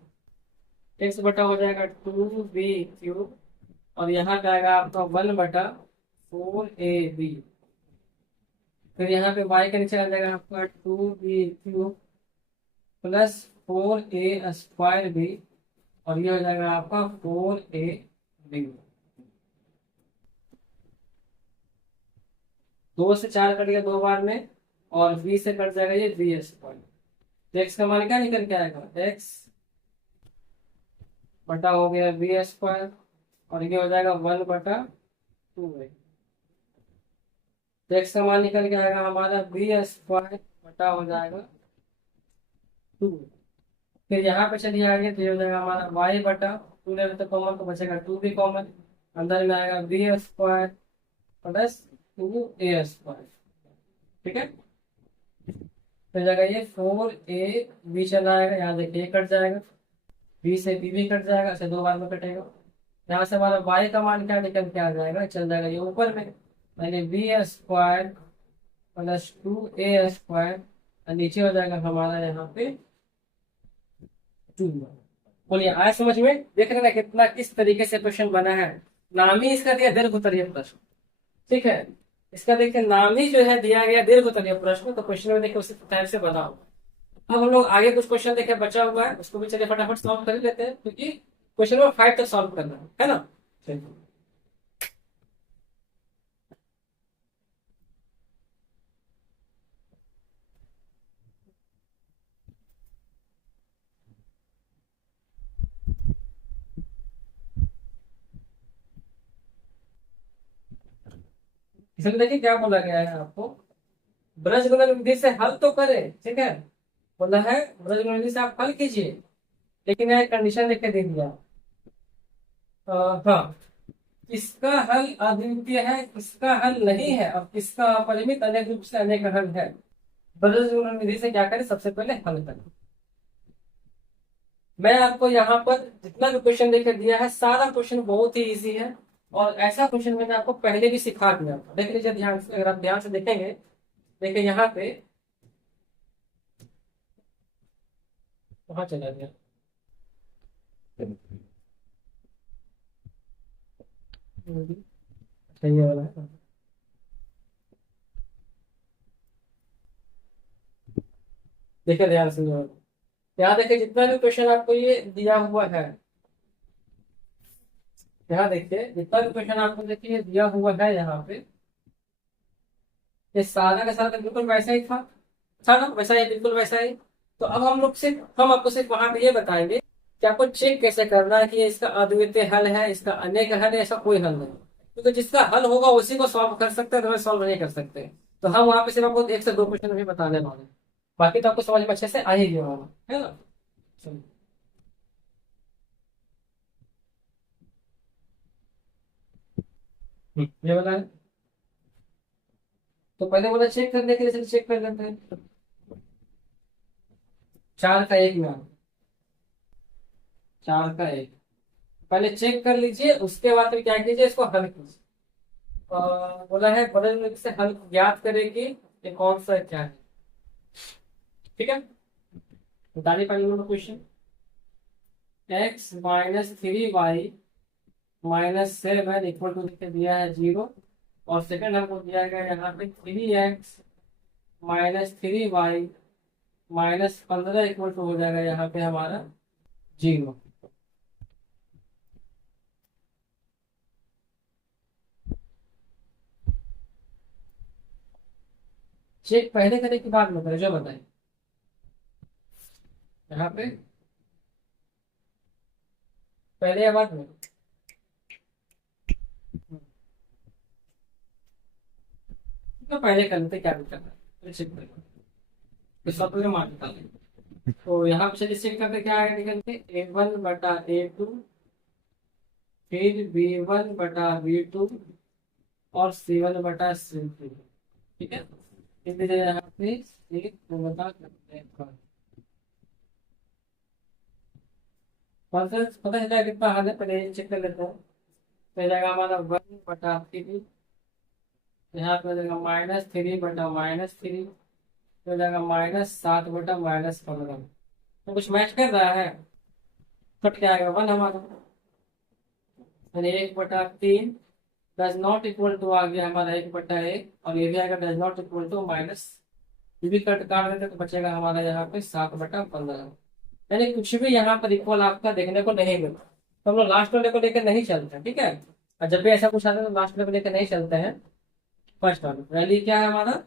एक्स बटा हो जाएगा 2b³ और यहाँ का आएगा आपका 1/4ab। फिर यहाँ पे y का नीचे आ जाएगा आपका 2b³ प्लस 4a² b और ये हो जाएगा आपका 4ab। 2 से 4 कट गया 2 बार में और b से कट जाएगा ये b²। तो x का मान क्या निकल के आएगा, x बटा हो गया b² और ये हो जाएगा 1/2। तो x का मान निकल के आएगा हमारा b² बटा हो जाएगा 2। फिर यहाँ पे चलिए आगे तो ये हो जाएगा हमारा y/2 ले तो कॉमन तो बचेगा 2 भी कॉमन, अंदर में आएगा b² प्लस 2a²। ठीक है, तो जाएगा ये 4ab चला आएगा, यहाँ देखिए कट जाएगा, b से b भी कट जाएगा, ऐसे 2 बार में कटेगा। यहाँ से हमारा y का मान क्या निकल के आ जाएगा, चल जाएगा ये ऊपर में, यानी b² प्लस 2a² और नीचे हो जाएगा हमारा यहाँ पे 2। बोलिए आए समझ में, देख रहे ना कितना किस तरीके से क्वेश्चन बना है। नाम ही इसका दिया दीर्घोत्तरीय प्रश्न। ठीक है, इसका देखिए नाम ही जो है दिया गया दीर्घोत्तरीय प्रश्न, तो क्वेश्चन में देखिए उसी टाइप से बनाओ। अब हम लोग आगे कुछ क्वेश्चन देखे बचा हुआ है, उसको भी चलिए फटाफट सॉल्व कर लेते हैं, क्योंकि क्वेश्चन नंबर 5 तक सॉल्व करना है ना। चलिए इसमें देखिए क्या बोला गया है आपको, ब्रजगुणन विधि से हल तो करे। ठीक है, बोला है ब्रजगुणन विधि से आप हल कीजिए, लेकिन यह कंडीशन लिख के दे दिया। हाँ, किसका हल अद्वितीय है, किसका हल नहीं है, और किसका अपरिमित अनेक रूप से अनेक हल है। ब्रजगुणन विधि से क्या करें, सबसे पहले हल करें। मैं आपको यहाँ पर जितना भी क्वेश्चन लेकर दिया है सारा क्वेश्चन बहुत ही इजी है, और ऐसा क्वेश्चन मैंने आपको पहले भी सिखा दिया था। देख लीजिए ध्यान से, अगर आप ध्यान से देखेंगे, देखिए यहाँ पे वहां चला गया, ये वाला है। देखिए ध्यान से, यहाँ देखिए जितना भी क्वेश्चन आपको ये दिया हुआ है, यहाँ देखिए जितना भी क्वेश्चन आपको देखिए दिया हुआ है यहाँ पे, ये सारा का सारा बिल्कुल वैसा ही था ना, वैसा ही, बिल्कुल वैसा ही। तो अब हम आपको सिर्फ वहां पे ये बताएंगे कि आपको चेक कैसे करना है कि इसका अद्वितीय हल है, इसका अनेक हल है, ऐसा कोई हल नहीं। क्योंकि जिसका हल होगा उसी को सॉल्व कर सकते हैं, तो हमें सॉल्व नहीं कर सकते। तो हम वहां पे सिर्फ आपको 1 से 2 क्वेश्चन भी बताने वाले हैं, बाकी तो आपको समझ में अच्छे से आ ही गया होगा, है ना। चलिए। ये वाला है, तो पहले बोला चेक करने के लिए, चलिए चेक कर लेते हैं। 4 का 1 में 4 का 1 पहले चेक कर लीजिए, उसके बाद फिर क्या कीजिए, इसको हल कीजिए। बोला है बदल से हल ज्ञात करेगी, ये कौन सा क्या है। ठीक है, बताइए पहले नंबर क्वेश्चन, x-3y-7 लिख दिया है 0, और सेकंड हमको दिया गया यहाँ पे 3x-3y-15 हो जाएगा यहाँ पे हमारा 0। चेक पहले करने की बात बताए, जो बताए यहाँ पे पहले या बाद में। तो पहले कर लेते, क्या करना है चेक करें, तो सब लोग मान निकालें। तो यहाँ पे चलिए चेक करते क्या आएगा निकल के, A1/A2 फिर V1/V2 और C1/C2। ठीक है, इतनी जगह यहाँ पे एक पूर्णता करते हैं। कॉन्सेप्ट पता चला कितना हाल है, पहले चेक कर लेते हैं। पहले जाएगा हमारा 1/3, यहाँ पे हो जाएगा -3/-3, हो जाएगा -7/-15। तो कुछ मैच कर रहा है, कट क्या आएगा 1 हमारा, यानी 1/3 डज नॉट इक्वल टू आ गया हमारा 1/1, और ये भी आएगा does not equal to minus, ये भी कट काट देते तो बचेगा हमारा यहाँ पे 7/15। यानी कुछ भी यहाँ पर इक्वल आपका देखने को नहीं मिलता, तो हम लोग लास्ट वाले को लेकर नहीं चलते, ठीक है। और जब भी ऐसा कुछ आता है तो लास्ट वाले को लेकर नहीं चलते हैं, फर्स्ट वाले। पहले क्या है हमारा,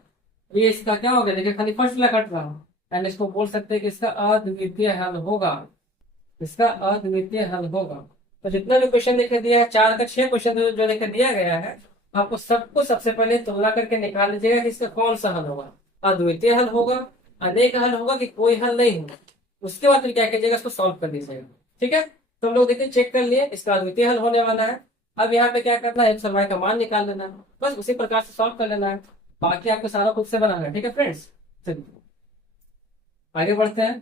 ये इसका क्या हो गया, देखिए खाली फर्स्ट वाला कट रहा हूँ, एंड इसको बोल सकते हैं कि इसका अद्वितीय हल होगा, इसका अद्वितीय हल होगा। तो जितना भी क्वेश्चन देखे दिया है, 4 का 6 क्वेश्चन जो देखे दिया गया है, आपको सबको सबसे पहले तुलना करके निकाल लीजिएगा कि इसका कौन सा हल होगा, अद्वितीय हल होगा, अनेक हल होगा, कि कोई हल नहीं होगा। उसके बाद फिर क्या कीजिएगा, इसको सॉल्व कर दीजिएगा। ठीक है, तो हम लोग देखिए चेक कर लिए, इसका अद्वितीय हल होने वाला है। अब यहाँ पे क्या करना है, x और y का मान निकाल लेना है, बस उसी प्रकार से सॉल्व कर लेना है। बाकी आपको सारा खुद से बनाना है। ठीक है फ्रेंड्स, चलिए आगे बढ़ते हैं।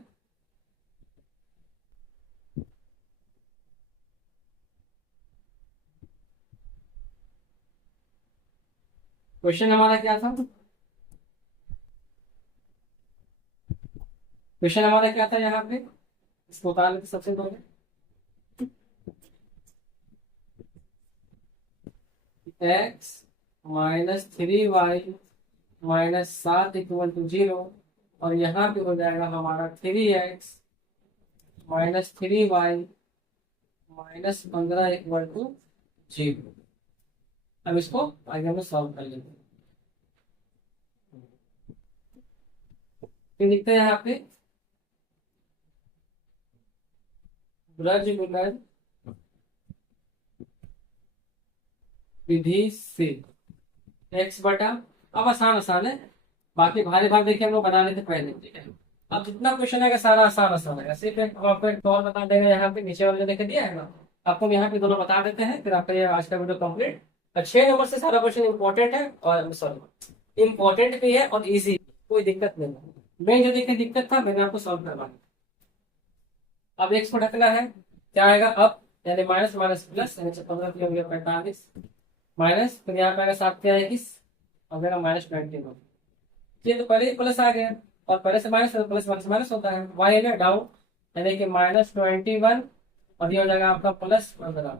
क्वेश्चन हमारा क्या था, क्वेश्चन हमारा क्या था यहाँ पे, इसको उतार लेते सबसे पहले। x -3y -7 = 0, और यहाँ पे हो जाएगा हमारा 3x -3y -15 = 0। अब इसको आगे हम सॉल्व कर लेंगे। फिर लिखते हैं यहाँ पे ब्रज विलय विधि से x/, अब आसान आसान है, बाकी भारी भाग देखिए हम लोग बना लेते पहले। ठीक है, अब जितना क्वेश्चन आएगा सारा आसान आसान है, सिर्फ आपको एक और बता देगा, यहाँ पे नीचे वाले देखे दिया है ना, आपको यहाँ पे दोनों बता देते हैं, फिर आपका ये आज का वीडियो कंप्लीट। 6 नंबर से सारा क्वेश्चन इंपॉर्टेंट है, और सॉरी इंपॉर्टेंट भी है और इजी, कोई दिक्कत नहीं है। मेन जो देखिए दिक्कत था मैंने आपको सॉल्व करवाया। अब x को ढकना है, क्या आएगा अब, यानी माइनस माइनस प्लस, यानी 15 माइनस, फिर यहाँ पे आएगा 7 और मेरा -21। ये तो पहले ही प्लस आ गया, और पहले से माइनस प्लस माइनस माइनस होता है, y है डाउन, यानी कि -21, और ये हो जाएगा आपका +15।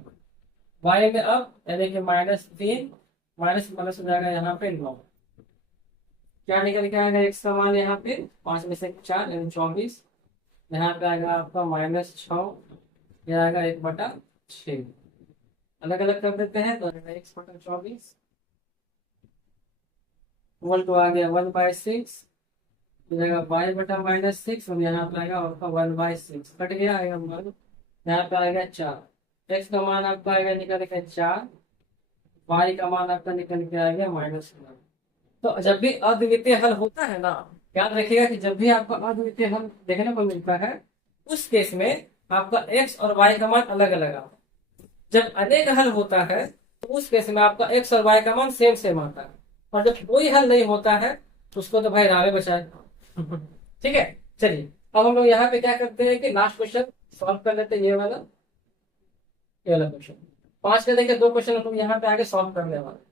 y में अब यानी कि -3, माइनस प्लस हो जाएगा यहाँ पे 9। क्या निकल के आएगा x का मान, यहाँ पे 5 में से 4 यानी 24, यहाँ पे आएगा आपका -6, यह आएगा 1/6। अलग अलग कर देते हैं, तो x/24 इक्वल टू आ गया 1/6, हो जाएगा y/-6, और यहाँ पे आएगा आपका 1/6, कट गया, आएगा मान यहाँ पे आएगा 4। x का मान आपका आएगा निकल के 4, y का मान आपका निकल के आएगा -9। तो जब भी अद्वितीय हल होता है ना, याद रखिएगा कि जब भी आपको अद्वितीय हल देखने को मिलता है, उस केस में आपका x और y का मान अलग अलग आता है। जब अनेक हल होता है तो उस केस में आपका x और y का मान सेम सेम आता है, और जब कोई हल नहीं होता है तो उसको तो भाई रावे बचाए। ठीक है, चलिए अब हम लोग यहाँ पे क्या करते हैं कि लास्ट क्वेश्चन सॉल्व कर लेते हैं, ये वाला क्वेश्चन 5 का देखिए 2 क्वेश्चन हम लोग यहाँ पे आगे सॉल्व करने वाले।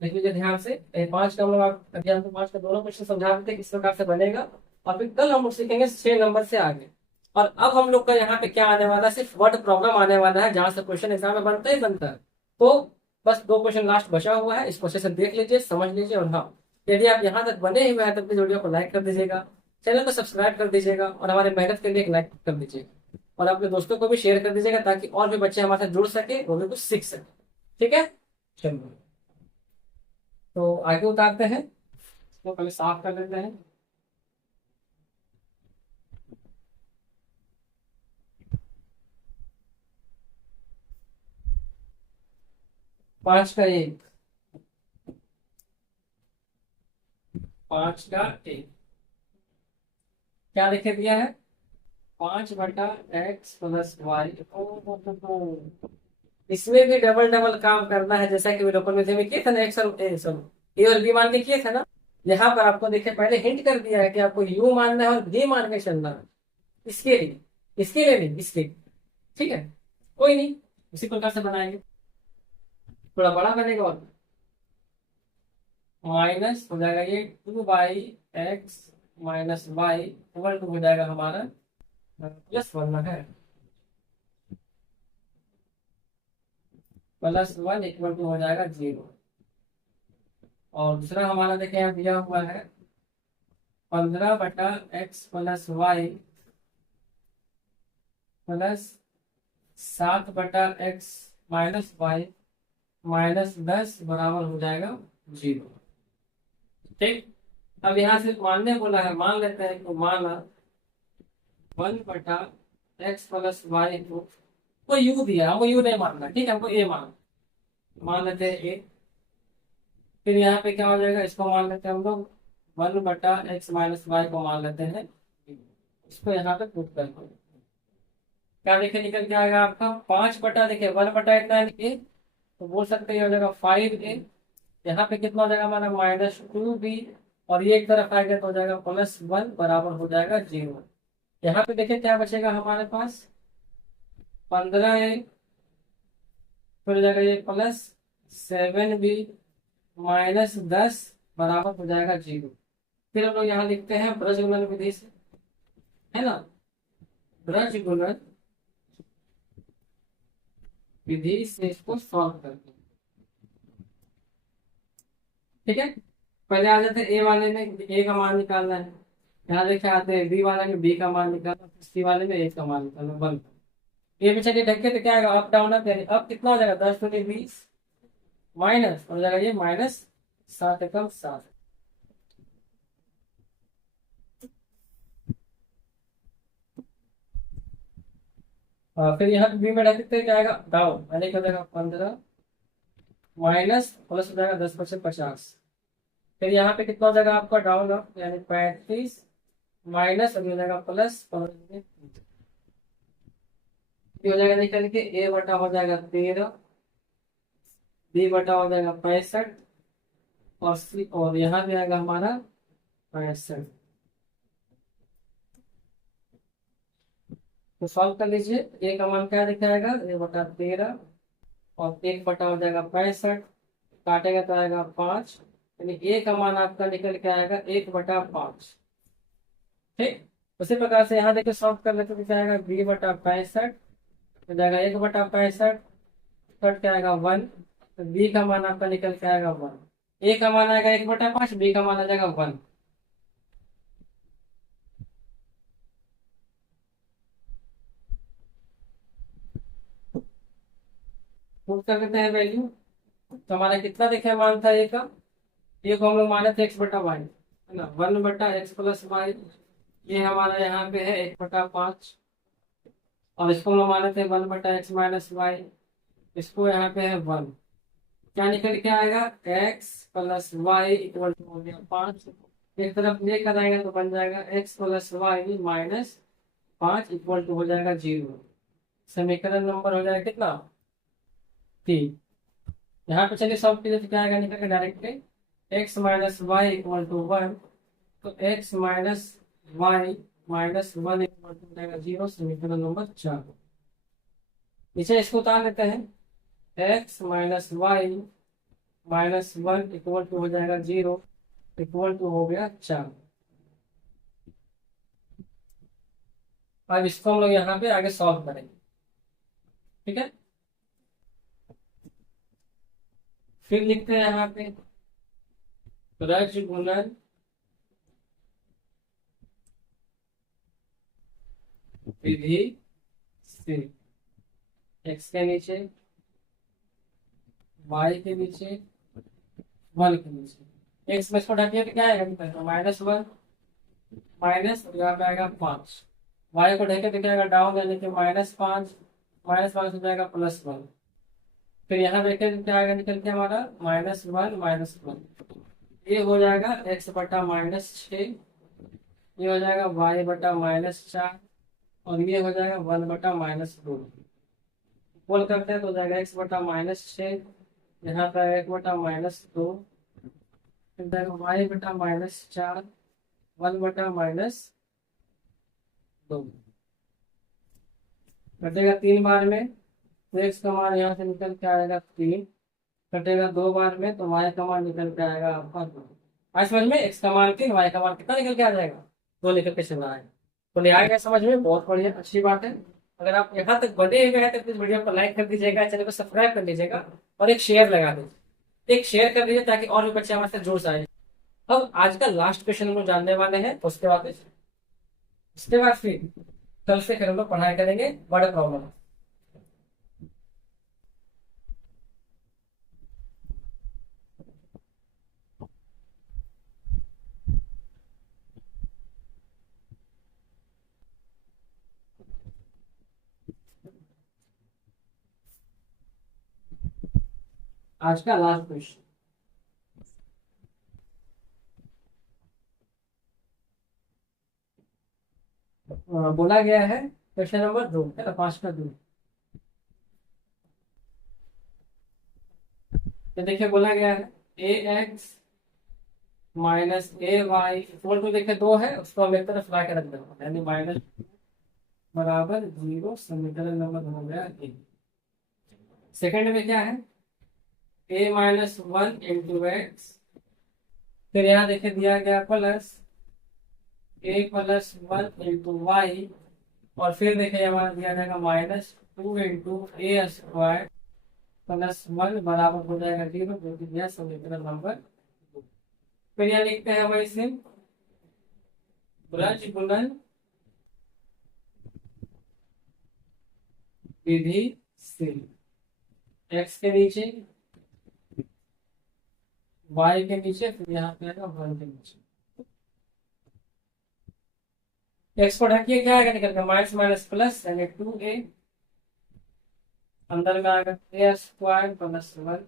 देख लीजिए ध्यान से, 5 का हम लोग अभी आपको 5 का दोनों क्वेश्चन समझा देते हैं किस प्रकार से बनेगा, और फिर कल हम लोग सीखेंगे 6 नंबर से आगे। और अब हम लोग का यहाँ पे क्या आने वाला है, सिर्फ वर्ड प्रॉब्लम आने वाला है, जहां से क्वेश्चन एग्जाम में बनता ही बनता है। तो बस 2 क्वेश्चन लास्ट बचा हुआ है, इस क्वेश्चन से देख लीजिए, समझ लीजिए, और हाँ यदि आप यहाँ तक बने हुए हैं तो अपनी वीडियो को लाइक कर दीजिएगा, चैनल को सब्सक्राइब कर दीजिएगा, और हमारे मेहनत के लिए एक लाइक कर दीजिएगा, और अपने दोस्तों को भी शेयर कर दीजिएगा, ताकि और भी बच्चे हमारे साथ जुड़ सके, वो भी कुछ सीख सके। ठीक है, चलिए तो आगे उतारते हैं, इसको पहले साफ कर लेते हैं। पांच का एक, 5 का 1 क्या लिखे दिया है, 5/x+y। इसमें भी डबल डबल काम करना है, जैसा कि विलोपन में किए थे ना, एक्स और ए और बी मान के किए थे ना। यहाँ पर आपको देखिए पहले हिंट कर दिया है कि आपको यू मानना है और बी मान के चलना है। इसके लिए नहीं, इसके लिए। ठीक है, कोई नहीं, इसी प्रकार से बनाएंगे। थोड़ा बड़ा बनेगा और माइनस हो जाएगा ये 2/x-y इक्वल टू हो जाएगा हमारा प्लस बनना है +1 इक्वल टू हो जाएगा 0। और दूसरा हमारा देखिए यहाँ दिया हुआ है 15/x+y प्लस 7/x-y -10 बराबर हो जाएगा 0। ठीक, अब यहाँ से मानने बोला है, मान लेते हैं। तो माना 1/x+y को यू दिया, हमको यू नहीं मानना, ठीक है, हमको ए मान लेते हैं ए। फिर यहाँ पे क्या हो जाएगा, इसको मान लेते हैं हम लोग 1/x-y को मान लेते हैं। इसको यहाँ पे पुट करते हैं, क्या देखिए निकल के आएगा आपका 5 देखिए 1 इतना ए, तो बोल सकते हैं हो जाएगा 5a। यहाँ पे कितना हो जाएगा हमारा -2b, और ये एक तरफ आएगा तो हो जाएगा +1 बराबर हो जाएगा 0। यहाँ पे देखिए क्या बचेगा हमारे पास 15a, फिर हो जाएगा ये +7b -10 बराबर हो जाएगा 0। फिर हम लोग यहाँ लिखते हैं ब्रज गुणन विधि से, है ना, ब्रज गुणन विधि से इसको सॉल्व करते हैं। ठीक है, पहले आ जाते हैं ए वाले में, ए का मान निकालना है। यहाँ देखे आते हैं बी वाले में बी का मान निकालना, सी वाले में ए का मान निकालना। 1 ये पीछे ढके तो क्या आएगा, अप डाउन अप, यानी अब कितना हो जाएगा 10 × 20 माइनस हो जाएगा ये -7 × 7। फिर यहाँ पे बी में ढकते क्या आएगा डाउन, यानी क्या हो जाएगा 15 माइनस प्लस हो जाएगा 10 × 50। फिर यहाँ पे कितना हो जाएगा आपका डाउन अप, यानी 35 माइनस अभी हो जाएगा +15 हो जाएगा निकल के ए बटा हो जाएगा 13, बी बटा हो जाएगा 65, और सी और यहाँ भी आएगा हमारा 65। तो सॉल्व कर लीजिए, ए का मान क्या दिखाएगा A/13, और 1 बटा हो जाएगा 65, काटेगा तो आएगा 5, यानी ए का मान आपका निकल के आएगा 1/5। ठीक, उसी प्रकार से यहाँ देखिए सॉल्व कर लेते तो क्या आएगा B/65 हो जाएगा 1/65, कट के आएगा 1, तो बी का मान आपका निकल के आएगा 1। ए का मान आएगा 1/5, बी का मान आ जाएगा 1। पुट कर देते हैं वैल्यू, तो हमारा कितना देखे मान था ए का, ये को हम लोग माने थे x/y, है ना, 1/x+y। ये हमारा यहाँ पे है 1/5, और इसको हम लोग माने थे 1/x-y, इसको यहाँ पे है 1। क्या निकल के आएगा x+y इक्वल टू हो गया 5। एक तरफ लेकर आएगा तो बन जाएगा x+y -5 इक्वल टू हो जाएगा 0। समीकरण नंबर हो जाएगा कितना 3। यहाँ पे चलिए सॉल्व कीजिए तो क्या आएगा निकल के डायरेक्ट x-y इक्वल टू 1, तो x-y -1 इक्वल टू हो जाएगा 0। समीकरण नंबर 4। नीचे इसको उतार लेते हैं, x-y -1 इक्वल टू हो जाएगा 0 इक्वल टू हो गया 4। अब इसको हम लोग यहाँ पे आगे सॉल्व करेंगे। ठीक है, फिर लिखते हैं यहाँ पे ब्रज गुणन विधि से x के नीचे y के नीचे 1 के नीचे x में इसको ढकिए तो क्या आएगा -1 माइनस यहाँ पे आएगा 5, y को ढके तो क्या आएगा डाउन, यानी कि -5 हो जाएगा +1। फिर यहाँ देखें तो क्या आएगा निकल के हमारा -1 ये हो जाएगा x/-6, ये हो जाएगा y/-4, और ये हो जाएगा 1/-2। बोल करते हैं तो हो जाएगा x/-6, यहाँ पर 1/-2, फिर जाएगा y/-4, 1/-2 कटेगा 3 बार में, तो x का मान यहाँ से निकल के आएगा 3, कटेगा 2 बार में तो y का मान निकल के आएगा आपका 2। आज समझ में x का मान 3, y का मान कितना निकल के आ जाएगा, 2 निकल के चला आएगा। तो ले आएगा समझ में, बहुत बढ़िया, अच्छी बात है। अगर आप यहाँ तक बने हुए हैं तो प्लीज वीडियो को लाइक कर दीजिएगा, चैनल को सब्सक्राइब कर लीजिएगा और एक शेयर लगा दीजिए, एक शेयर कर दीजिए ताकि और भी बच्चे हमारे साथ जुड़ जाए। अब आज का लास्ट क्वेश्चन हम लोग जानने वाले हैं, उसके बाद फिर कल से फिर हम लोग पढ़ाई करेंगे बड़े प्रॉब्लम। आज का लास्ट क्वेश्चन बोला गया है, क्वेश्चन नंबर 2 है, 5 का 2। तो देखिए बोला गया है ax minus A Y equal to, देखिए 2 है, उसको हम एक तरफ ला के रख देंगे, यानी -0, समीकरण नंबर हो गया ए। सेकंड में क्या है, a-1 × x, फिर यहाँ देखिए दिया गया प्लस a+1 × y, और फिर देखिए हमारा दिया जाएगा -2 × a² +1 बराबर हो जाएगा 0, जो कि दिया समीकरण नंबर 2। फिर यहाँ लिखते हैं वही सिम ब्रज गुणन विधि से, x के नीचे y के नीचे, फिर यहाँ पे आएगा 1 के नीचे। x को ढकिए, क्या आएगा निकल कर माइनस माइनस प्लस, यानी 2a, अंदर में आएगा a² +1,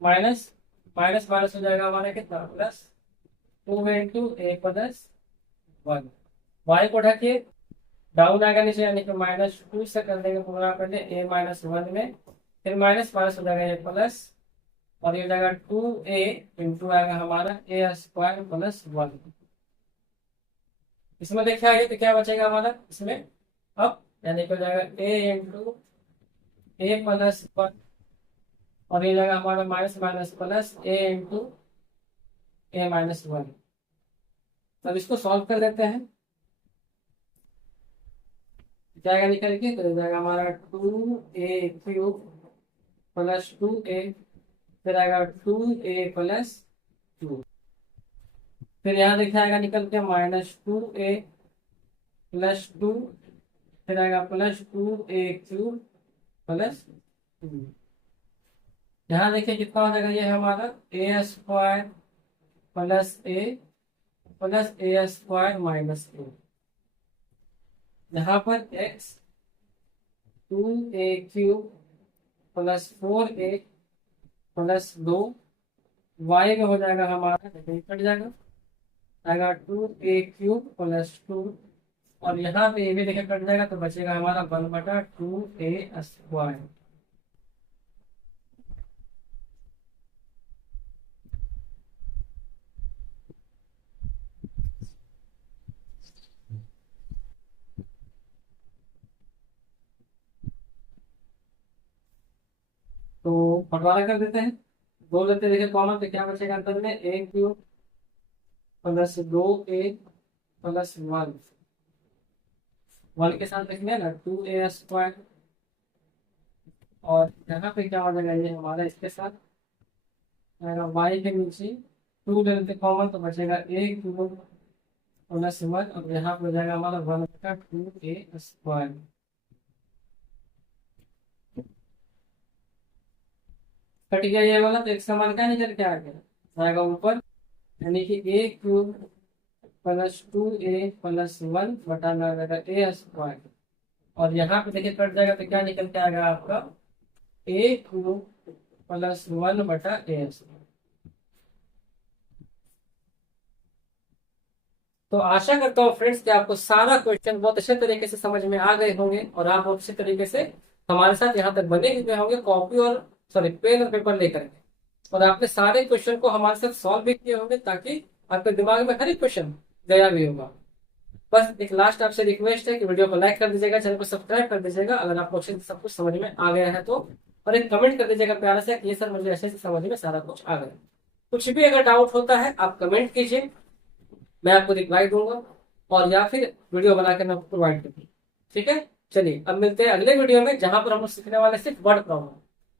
माइनस माइनस माइनस हो जाएगा हमारा कितना, +2 × a+1। y को ढकिए, डाउन आएगा नीचे, यानी कि -2 से कर देंगे पूरा कर दे a-1 में, फिर माइनस माइनस हो जाएगा ये प्लस, और ये हो जाएगा 2a इंटू आएगा हमारा a² +1। इसमें देखिए आगे तो क्या बचेगा हमारा इसमें, अब यानी कि हो जाएगा a इंटू a+1, और ये जाएगा हमारा minus minus plus a into a-1। अब इसको सॉल्व कर देते हैं, जाएगा निकल के, तो जाएगा हमारा 2a³ +2a, फिर आएगा 2a+2, फिर यहाँ देखिए आएगा निकल के -2a+2, फिर आएगा +2a³ +2। यहाँ देखिए कितना हो जाएगा, ये हमारा a² + a +a² -a, यहाँ पर x 2a³ +4a +2, y में हो जाएगा हमारा, कट जाएगा, आएगा 2a³ +2, और यहाँ पे ये भी देखिए कट जाएगा, तो बचेगा हमारा 1/2a²। तो बंटवारा कर देते हैं, 2 लेते देखिए कॉमन, तो क्या बचेगा अंदर में, a³ +2a +1, 1 के साथ लिखने ना 2a², और यहाँ पे क्या हो जाएगा, ये हमारा इसके साथ आएगा y के नीचे 2 ले लेते कॉमन, तो बचेगा a³ +1, और यहाँ पे हो जाएगा हमारा 1/2a²। कट गया ये वाला, तो x का मान क्या निकल के आ गया, आएगा ऊपर, यानी कि a³ +2a +1 बटा में आ जाएगा a², और यहाँ पे देखिए कट जाएगा तो क्या निकल के आएगा आपका a³ +1 बटा a²। तो आशा करता हूँ फ्रेंड्स कि आपको सारा क्वेश्चन बहुत अच्छे तरीके से समझ में आ गए होंगे और आप बहुत अच्छे तरीके से हमारे साथ यहाँ तक बने हुए होंगे कॉपी और सॉरी पेन और पेपर लेकर के, और आपने सारे क्वेश्चन को हमारे साथ सॉल्व भी किए होंगे ताकि आपके दिमाग में हर एक क्वेश्चन गया भी होगा। बस एक लास्ट आपसे रिक्वेस्ट है कि वीडियो को लाइक कर दीजिएगा, चैनल को सब्सक्राइब कर दीजिएगा अगर आपको अच्छे से सब कुछ समझ में आ गया है तो, और एक कमेंट कर दीजिएगा प्यारा से कि ये सर मुझे अच्छे से समझ में सारा कुछ आ गया। कुछ भी अगर डाउट होता है आप कमेंट कीजिए, मैं आपको रिप्लाई दूंगा और या फिर वीडियो बना के मैं आपको प्रोवाइड करूंगा। ठीक है, चलिए अब मिलते हैं अगले वीडियो में जहां पर हम लोग सीखने वाले सिर्फ वर्ड प्रॉब्लम।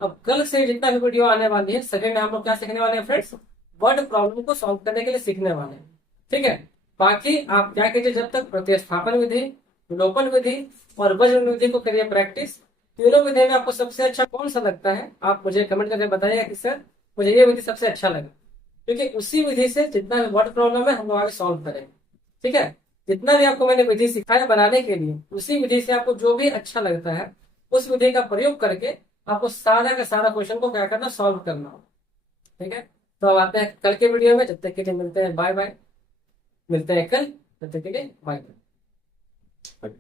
अब कल से जितना भी वीडियो आने वाली है सभी में हम लोग क्या सीखने वाले हैं फ्रेंड्स, वर्ड प्रॉब्लम को सॉल्व करने के लिए सीखने वाले हैं। ठीक है, बाकी आप क्या कीजिए, जब तक प्रतिस्थापन विधि, विलोपन विधि और वज्र विधि को करिए प्रैक्टिस। तीनों विधि में आपको सबसे अच्छा कौन सा लगता है आप मुझे कमेंट करके बताइएगा कि सर मुझे ये विधि सबसे अच्छा लगा, क्योंकि उसी विधि से जितना भी वर्ड प्रॉब्लम है हम लोग आगे सॉल्व करेंगे। ठीक है, जितना भी आपको मैंने विधि सिखाया बनाने के लिए उसी विधि से आपको जो भी अच्छा लगता है उस विधि का प्रयोग करके आपको सारा का सारा क्वेश्चन को क्या करना, सॉल्व करना हो। ठीक है, तो अब आते हैं कल के वीडियो में, जब तक के लिए मिलते हैं बाय बाय। मिलते हैं कल, तब तक के लिए बाय बाय।